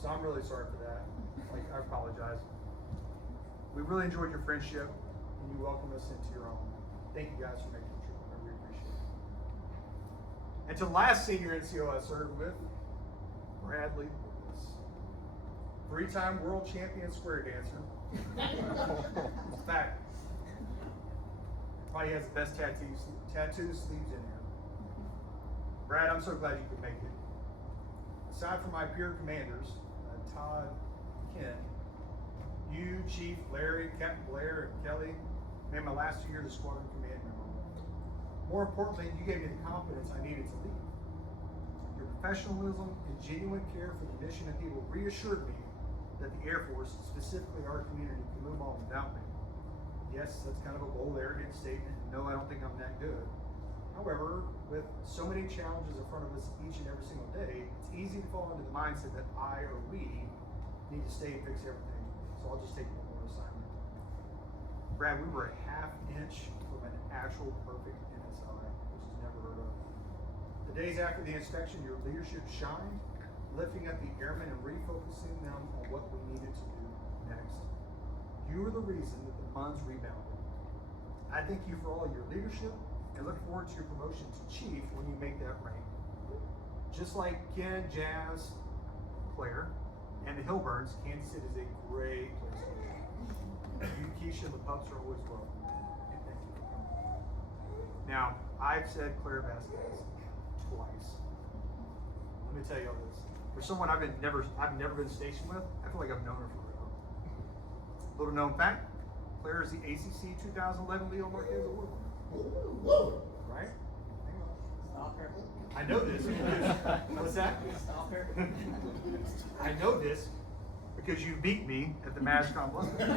So I'm really sorry for that. Like, I apologize. We really enjoyed your friendship, and you welcomed us into your own. Thank you guys for making the trip. I really appreciate it. And to the last senior NCO I served with, Bradley Lewis, 3-time world champion square dancer. In fact, probably has the best tattoo sleeves in here. Brad, I'm so glad you could make it. Aside from my peer commanders, Todd, Ken, you, Chief, Larry, Captain Blair, and Kelly made my last 2 years as squadron command member. More importantly, you gave me the confidence I needed to lead. Your professionalism and genuine care for the mission and people reassured me that the Air Force, specifically our community, can move on without me. Yes, that's kind of a bold, arrogant statement. No, I don't think I'm that good. However, with so many challenges in front of us each and every single day, it's easy to fall into the mindset that I or we need to stay and fix everything. So I'll just take one more assignment. Brad, we were a ½ inch from an actual perfect NSI, which is never heard of. The days after the inspection, your leadership shined, lifting up the airmen and refocusing them on what we needed to do next. You were the reason that the funds rebounded. I thank you for all your leadership and look forward to your promotion to chief when you make that rank. Just like Ken, Jazz, Claire, and the Hillburns, Kansas City is a great place to live. You, Keisha, and the pups are always welcome. And thank you for coming. Now, I've said Claire Vasquez twice. Let me tell you all this. For someone I've never been stationed with, I feel like I've known her forever. Little known fact, Claire is the ACC 2011 Leo Marquez Award winner. Right? Stop her. I know this because, what's that? Stop her. I know this because you beat me at the MASCOM London.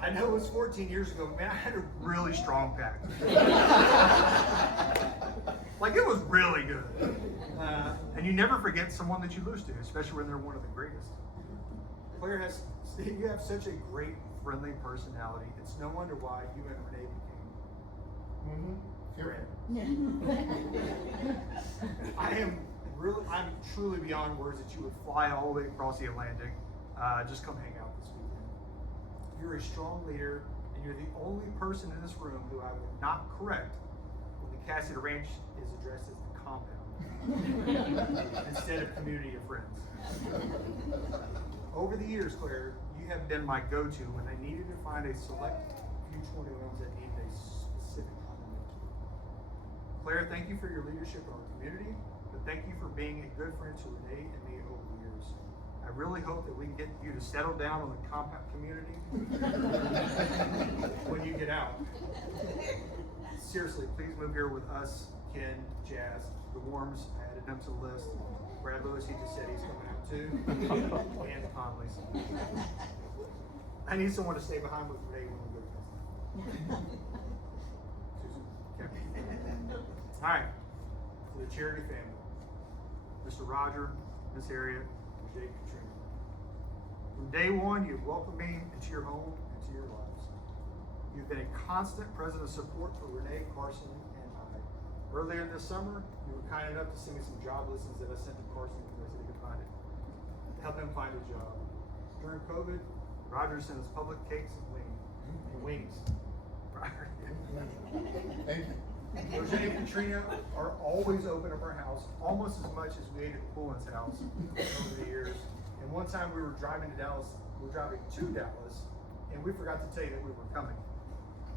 I know it was 14 years ago, but man, I had a really strong pack. Like, it was really good. And you never forget someone that you lose to, especially when they're one of the greatest. Claire, you have such a great, friendly personality. It's no wonder why you and Renee became friends. I'm truly beyond words that you would fly all the way across the Atlantic, just come hang out this weekend. You're a strong leader, and you're the only person in this room who I will not correct when the Cassidy Ranch is addressed as the compound instead of community of friends. Over the years, Claire, you have been my go-to when I needed to find a select few 21s that needed a specific condiment. Claire, thank you for your leadership in our community, but thank you for being a good friend to Renee and me over the years. I really hope that we can get you to settle down on the compound community when you get out. Seriously, please move here with us, Ken, Jazz, the Warms. I added them to the list. Brad Lewis, he just said he's coming out too. And the Conleys. I need someone to stay behind with Renee when we go to Susan? Okay. All right. To the charity family. Mr. Roger, Miss Harriet, and Jake Katrina. From day one, you've welcomed me into your home and to your lives. You've been a constant present of support for Renee, Carson, and I. Earlier this summer, you were kind enough to send me some job listings that I sent to Carson because he could find it. To help him find a job. During COVID, Roger sent us public cakes and wings. Roger. Thank you. Jose and Katrina are always open up our house, almost as much as we ate at Pullen's house over the years. And one time we were driving to Dallas, and we forgot to tell you that we were coming.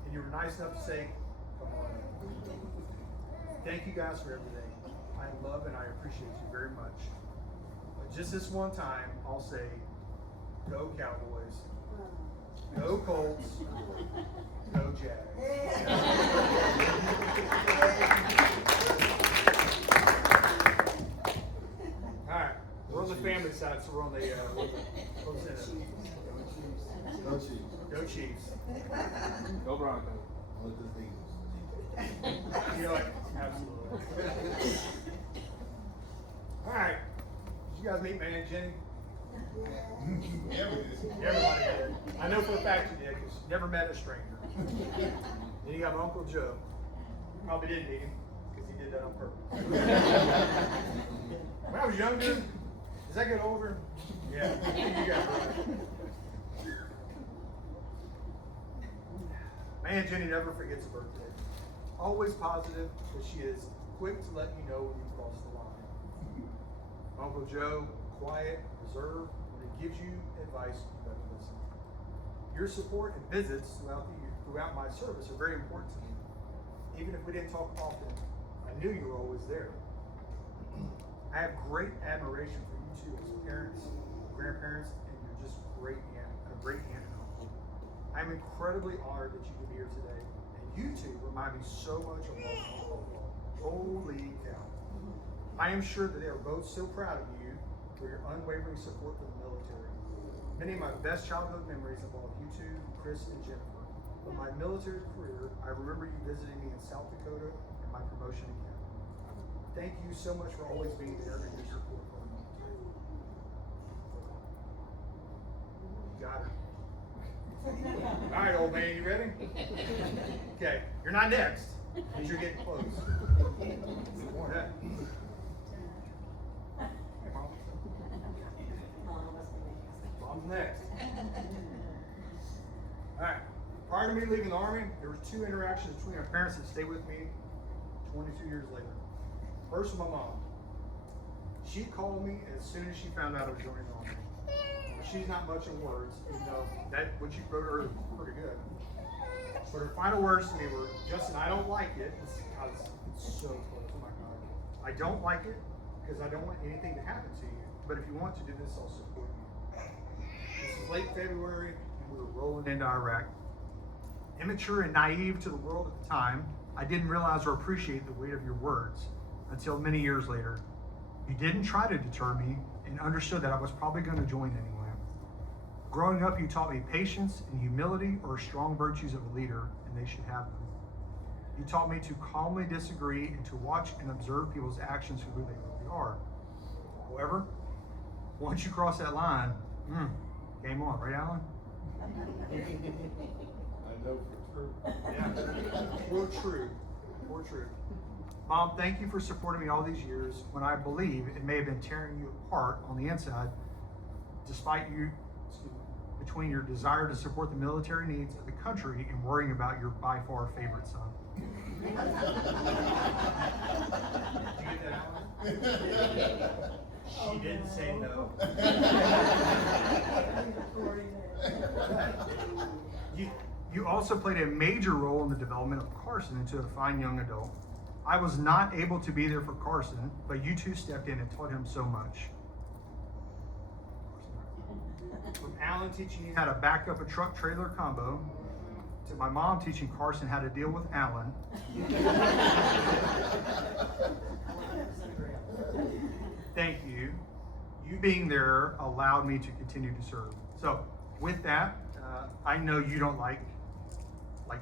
And you were nice enough to say, come on in. Thank you guys for everything. I love and I appreciate you very much. But just this one time, I'll say, go Cowboys, go Colts, go Jags. All right, we're on the family side, so we're on the close end. Go Chiefs. Go Chiefs. Go Broncos. Let this be. You know what? Absolutely. All right. Did you guys meet my Aunt Jenny? Everybody did. I know for a fact you did, because you never met a stranger. Then you got my Uncle Joe. You probably didn't meet him, because he did that on purpose. When I was younger, does that get older? Yeah, you guys are right. My Aunt Jenny never forgets a birthday. Always positive, but she is quick to let you know when you cross the line. Uncle Joe, quiet, reserved. When he gives you advice, you better listen. Your support and visits throughout my service are very important to me. Even if we didn't talk often, I knew you were always there. I have great admiration for you two as parents, grandparents, and you're just a great aunt and uncle. I'm incredibly honored that you could be here today. You two remind me so much of football. Holy cow. I am sure that they are both so proud of you for your unwavering support for the military. Many of my best childhood memories involve you two, Chris and Jennifer. From my military career, I remember you visiting me in South Dakota and my promotion to captain. Thank you so much for always being there and your support for me. Got her. All right, old man, you ready? Okay, you're not next, because you're getting close. Yeah. Hey, Mom. Mom's next. All right. Prior to me leaving the Army, there were 2 interactions between my parents that stayed with me 22 years later. First, my mom. She called me as soon as she found out I was joining the Army. She's not much in words, even though that what she wrote earlier was pretty good. But her final words to me were, Justin, I don't like it. It's so close. Oh my God. I don't like it because I don't want anything to happen to you. But if you want to do this, I'll support you. This is late February, and we were rolling into Iraq. Immature and naive to the world at the time, I didn't realize or appreciate the weight of your words until many years later. You didn't try to deter me and understood that I was probably going to join anyway. Growing up, you taught me patience and humility are strong virtues of a leader, and they should have them. You taught me to calmly disagree and to watch and observe people's actions for who they really are. However, once you cross that line, game on, right, Alan? I know for true. Yeah, for true. Mom, thank you for supporting me all these years when I believe it may have been tearing you apart on the inside, despite you, between your desire to support the military needs of the country and worrying about your by far favorite son. Did you get that, Alan? She didn't say no. You also played a major role in the development of Carson into a fine young adult. I was not able to be there for Carson, but you two stepped in and taught him so much. From Alan teaching you how to back up a truck trailer combo, to my mom teaching Carson how to deal with Alan. Thank you. You being there allowed me to continue to serve. So with that, I know you don't like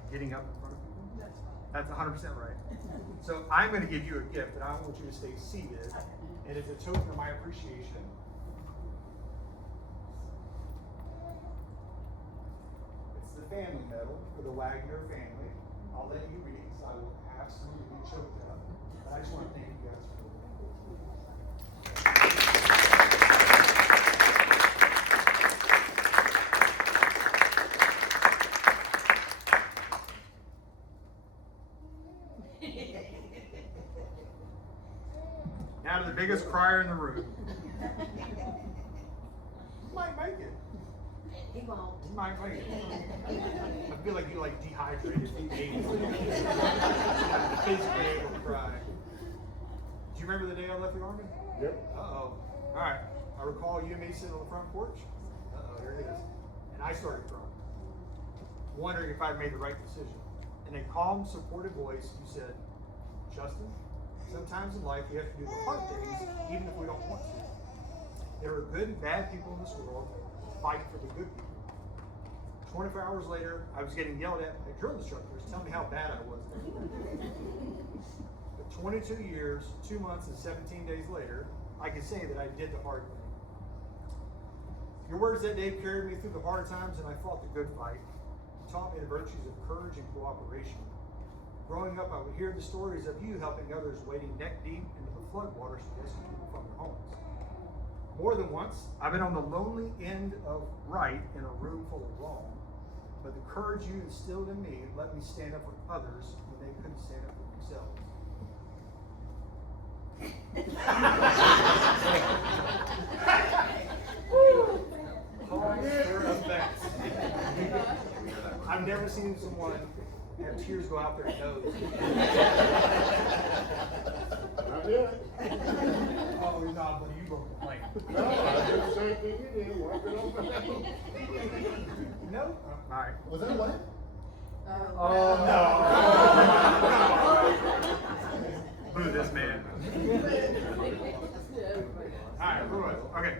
getting up in front of people. That's 100% right. So I'm going to give you a gift, and I want you to stay seated. And it's a token of my appreciation. It's the family medal for the Wagner family. I'll let you read it because I will absolutely be choked up. But I just want to thank you guys for it. Now to the biggest crier in the room. You might make it. He won't. You might make it. I feel like you dehydrated. Physically able to cry. Do you remember the day I left the Army? Yep. Uh-oh. All right. I recall you and me sitting on the front porch. Uh-oh, here it is. And I started crying, wondering if I'd made the right decision. In a calm, supportive voice, you said, Justin, sometimes in life we have to do the hard things even if we don't want to. There are good and bad people in this world. Fight for the good people. 24 hours later, I was getting yelled at by drill instructors telling me how bad I was. But 22 years, 2 months, and 17 days later, I can say that I did the hard thing. Your words that day carried me through the hard times, and I fought the good fight. You taught me the virtues of courage and cooperation. Growing up, I would hear the stories of you helping others wading neck deep into the floodwaters to rescue people from their homes. More than once, I've been on the lonely end of right in a room full of wrong, but the courage you instilled in me let me stand up for others when they couldn't stand up for themselves. Pause for effect. I've never seen someone have tears go out their nose. Not yet. Oh, you're not, but you broke the plane. No, I did the same thing you did. Walk it over now. No? All right. Was that what? Oh, no. Boo this man. All right, okay.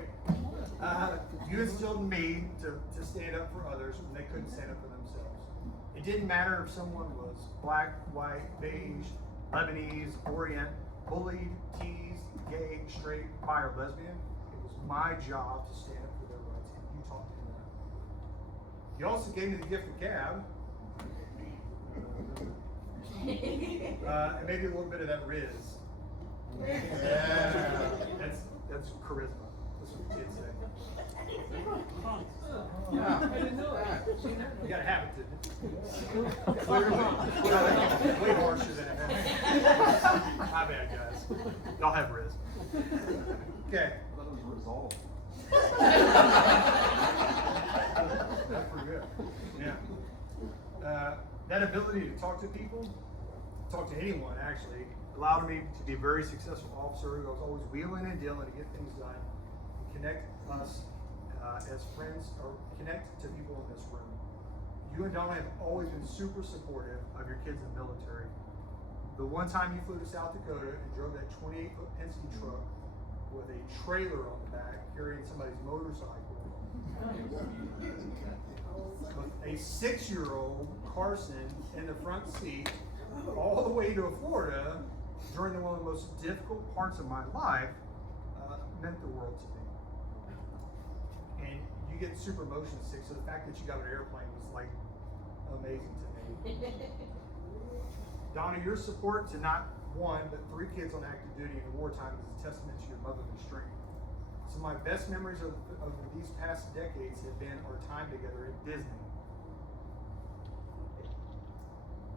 You instilled in me to stand up for others when they couldn't stand up for themselves. It didn't matter if someone was black, white, beige, Lebanese, Orient, bullied, teased, gay, straight, bi, or lesbian. It was my job to stand up for their rights, and you taught me that. You also gave me the gift of gab, and maybe a little bit of that Riz. Yeah, that's charisma. That's what the kids say. Yeah. You gotta have it, didn't it? Clearly. No, that came way harsher than it meant. My bad, guys. Y'all have risk. Okay. I thought it was resolved. That's pretty good. Yeah. That ability to talk to people, talk to anyone actually, allowed me to be a very successful officer who was always wheeling and dealing to get things done, connect us as friends, or connect to people in this room. You and Donna have always been super supportive of your kids in the military. The one time you flew to South Dakota and drove that 28-foot Penske truck with a trailer on the back carrying somebody's motorcycle, with a 6-year-old Carson in the front seat, all the way to Florida during one of the most difficult parts of my life, meant the world to me. And you get super motion sick, so the fact that you got an airplane was like amazing to me. Donna, your support to not 1 but 3 kids on active duty in wartime is a testament to your motherly strength. Some of my best memories of these past decades have been our time together at Disney.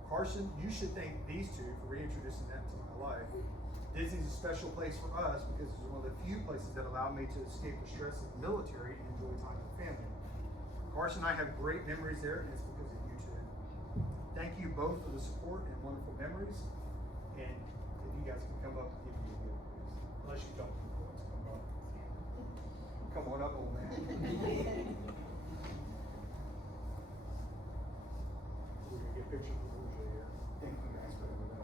Carson, you should thank these two for reintroducing that to my life. Disney's a special place for us because it's one of the few places that allowed me to escape the stress of the military and enjoy time with family. Carson and I have great memories there, and it's because of you two. Thank you both for the support and wonderful memories. And if you guys can come up and give me a gift, please. Unless you don't want to come up. Come on up, old man. We're gonna get pictures of Roger here. Thank you guys for having me.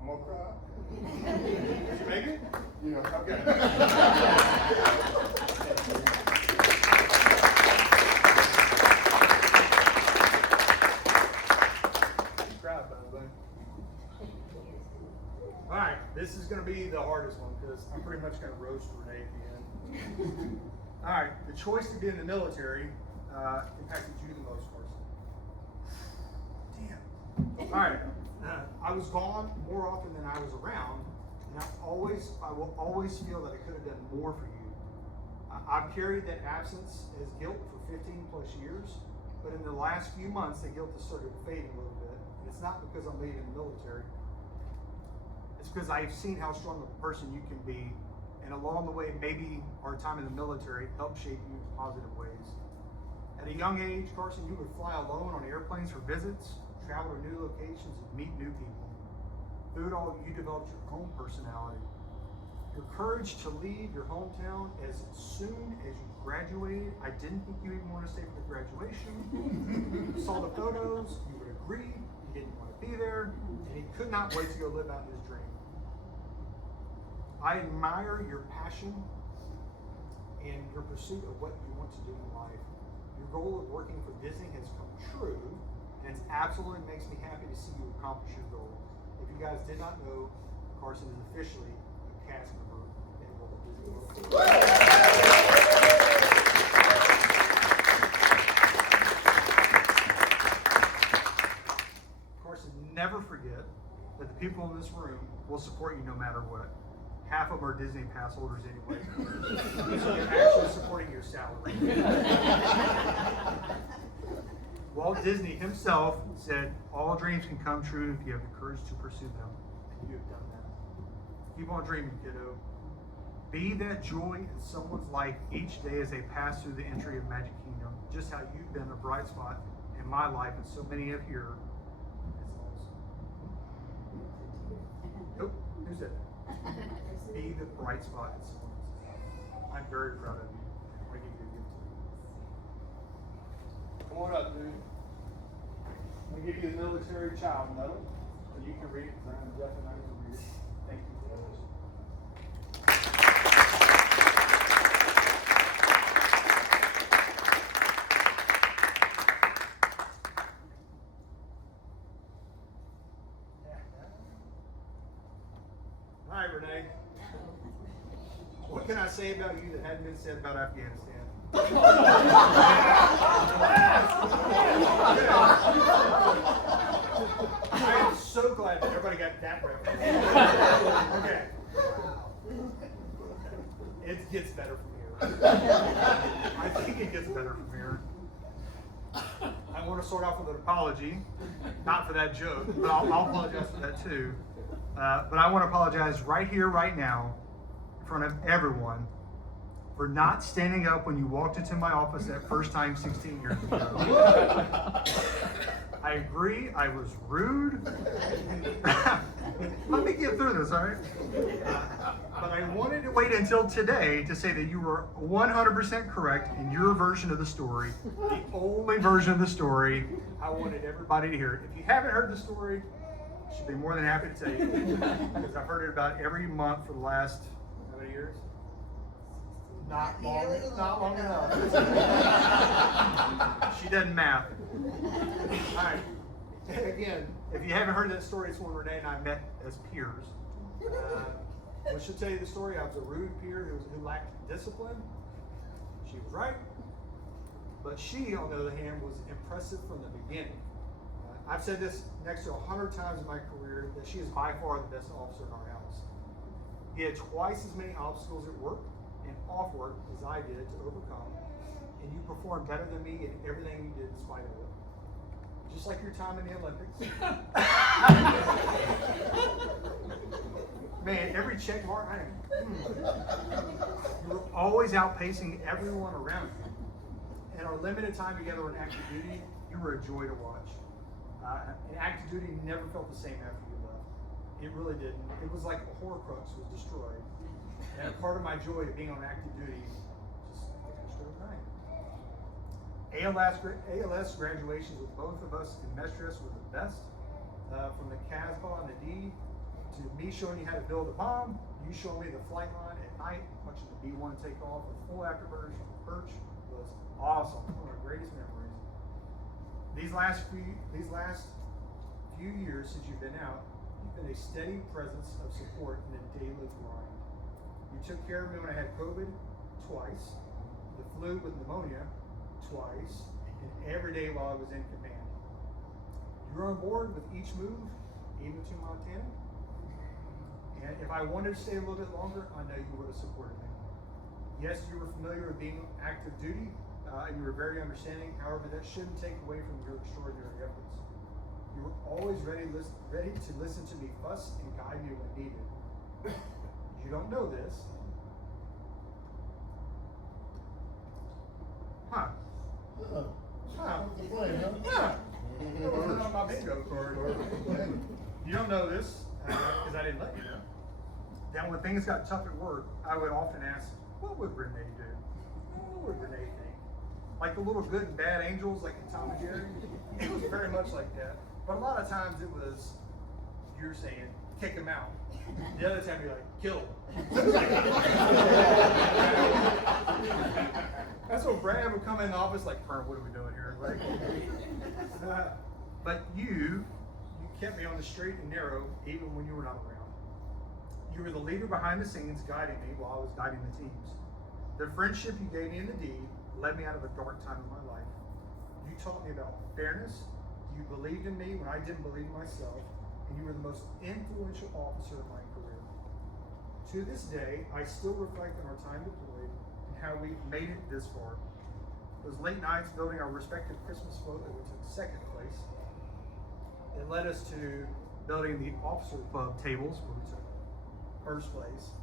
I'm gonna cry. Did you make it? Yeah. Okay. Crowd, by the way. All right, this is going to be the hardest one because I'm pretty much going to roast Renee at the end. All right, the choice to be in the military impacted you the most, Carson. Damn. All right. I was gone more often than I was around, and I will always feel that I could have done more for you. I've carried that absence as guilt for 15 plus years, but in the last few months, the guilt has started fading a little bit. And it's not because I'm leaving the military. It's because I've seen how strong a person you can be, and along the way, maybe our time in the military helped shape you in positive ways. At a young age, Carson, you would fly alone on airplanes for visits, travel to new locations, and meet new people. Through it all, you developed your own personality. Your courage to leave your hometown as soon as you graduated. I didn't think you even wanted to stay for the graduation. You saw the photos, you would agree, you didn't want to be there, and you could not wait to go live out this dream. I admire your passion and your pursuit of what you want to do in life. Your goal of working for Disney has come true, and it absolutely makes me happy to see you accomplish your goal. If you guys did not know, Carson is officially a cast member in Walt Disney World. Carson, never forget that the people in this room will support you no matter what. Half of them are Disney pass holders anyway. So they're actually supporting your salary. Walt Disney himself said, all dreams can come true if you have the courage to pursue them. And you have done that. Keep on dreaming, kiddo. Be that joy in someone's life each day as they pass through the entry of Magic Kingdom, just how you've been a bright spot in my life and so many of here. Nope, who said that? Be the bright spot in someone's life. I'm very proud of you. I'm going to give you a gift today. Come on up, dude. I'm going to give you the military child medal, so you can read it because I'm definitely not going to read it. Thank you for that. All right, Renee. What can I say about you that hadn't been said about Afghanistan? I am so glad that everybody got that reference. Okay. It gets better from here. I think it gets start off with an apology, not for that joke, but I'll apologize for that too. But I want to apologize right here, right now, in front of everyone, for not standing up when you walked into my office that first time 16 years ago. I agree, I was rude. Let me get through this, all right? But I wanted to wait until today to say that you were 100% correct in your version of the story, the only version of the story. I wanted everybody to hear it. If you haven't heard the story, I should be more than happy to tell you, because I've heard it about every month for the last, how many years? Not long enough. She doesn't math. All right. Again, if you haven't heard that story, it's when Renee and I met as peers. I should tell you the story. I was a rude peer who lacked discipline. She was right. But she, on the other hand, was impressive from the beginning. I've said this next to 100 times in my career that she is by far the best officer in our house. You had twice as many obstacles at work and off work as I did to overcome, and you performed better than me in everything you did in spite of it. Just like your time in the Olympics. Man, every check mark, you were always outpacing everyone around you. And our limited time together on active duty, you were a joy to watch. And active duty never felt the same after you left. It really didn't. It was like a Horcrux was destroyed. And part of my joy of being on active duty just finished overnight. ALS graduations with both of us in mesh dress were the best. From the Casbah and the D to me showing you how to build a bomb, you showing me the flight line at night, watching the B-1 take off with full afterburner from the perch was awesome. One of my greatest memories. These last few years since you've been out, you've been a steady presence of support in the daily grind. You took care of me when I had COVID twice, the flu with pneumonia twice, and every day while I was in command. You were on board with each move, even to Montana. And if I wanted to stay a little bit longer, I know you would have supported me. Yes, you were familiar with being active duty, and you were very understanding. However, that shouldn't take away from your extraordinary efforts. You were always ready to listen to me fuss and guide me when needed. You don't know this. Huh. Put it on my bingo card. You don't know this, because I didn't let you know. That when things got tough at work, I would often ask, what would Renee do? What would Renee think? Like the little good and bad angels, like in Tom and Jerry? It was very much like that. But a lot of times it was, you're saying, kick him out. The other time you're like, kill him. That's when Brad would come in the office like, Pern, what are we doing here? Like, but you kept me on the straight and narrow even when you were not around. You were the leader behind the scenes guiding me while I was guiding the teams. The friendship you gave me in the D led me out of a dark time in my life. You taught me about fairness. You believed in me when I didn't believe in myself. And you were the most influential officer in my career. To this day, I still reflect on our time deployed and how we've made it this far. Those late nights building our respective Christmas float that we took second place. It led us to building the officer club tables where we took first place.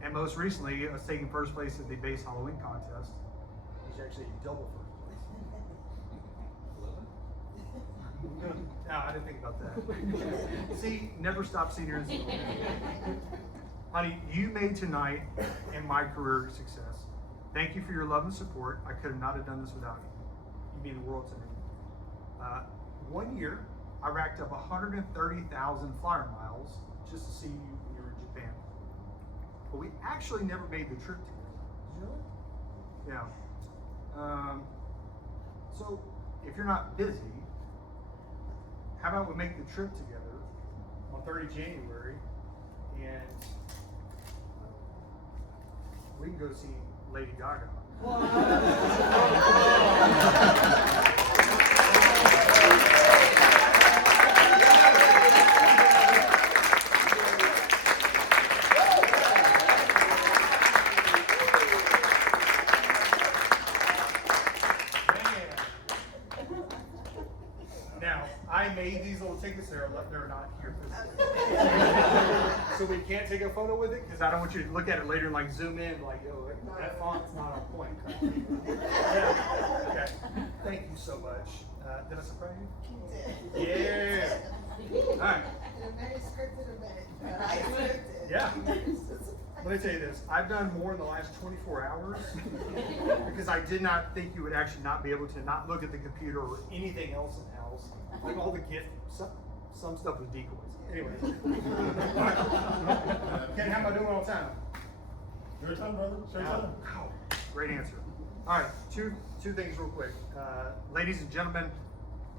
And most recently, us taking first place at the base Halloween contest, which is actually double first place. No, I didn't think about that. See, never stop seniors. Honey, you made tonight and my career a success. Thank you for your love and support. I could have not have done this without you. You mean the world to me. 1 year, I racked up 130,000 flyer miles just to see you when you were in Japan. But we actually never made the trip together. Did you know that? Yeah. So, if you're not busy, how about we make the trip together on 30 January and we can go see Lady Gaga. take this there, they're not here physically. So we can't take a photo with it, because I don't want you to look at it later and like zoom in, like, yo, that font's not on point. Yeah. Okay. Thank you so much. Did I surprise you? Yeah. All right. In a very scripted event, but I scripted. Yeah. Let me tell you this. I've done more in the last 24 hours because I did not think you would actually not be able to not look at the computer or anything else in the house. Like all the gift, some stuff was decoys. Anyway. Ken, how am I doing on time? Your time, brother. It's your time. Wow. Great answer. All right, two things real quick. Ladies and gentlemen,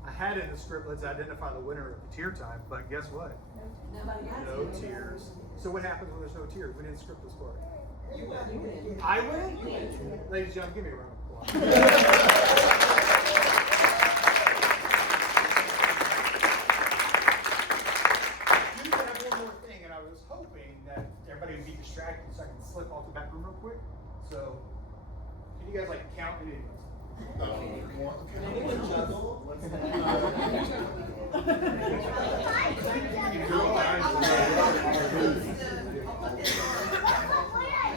I had in the script, let's identify the winner of the tier time, but guess what? No tears. So what happens when there's no tears? We didn't script this part. You win. I win? Ladies and gentlemen, give me a round of applause. I do have one more thing, and I was hoping that everybody would be distracted so I can slip off the back room real quick. So, can you guys like count it in? He's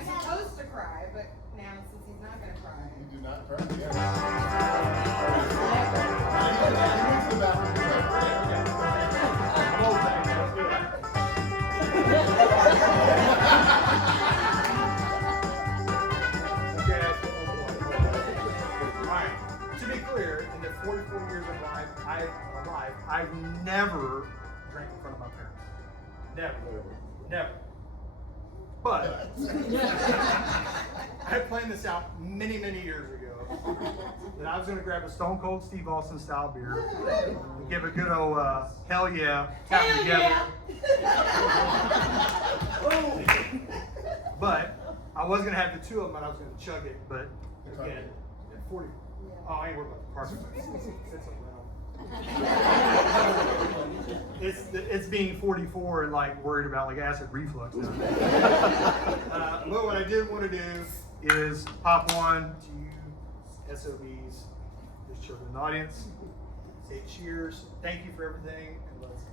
supposed to cry, but now since he's not gonna cry. You do not cry. To be clear, in the 44 years of life I've never drank in front of my parents. Never. But I planned this out many years ago that I was going to grab a Stone Cold Steve Austin style beer and give a good old hell yeah tap together. But I was going to have the two of them and I was going to chug it, but again, at 40. Oh, I ain't worried about the parking. It's being 44 and like worried about like acid reflux. But what I did want to do is pop one to you SOBs, there's children in the audience, say cheers, thank you for everything, and let's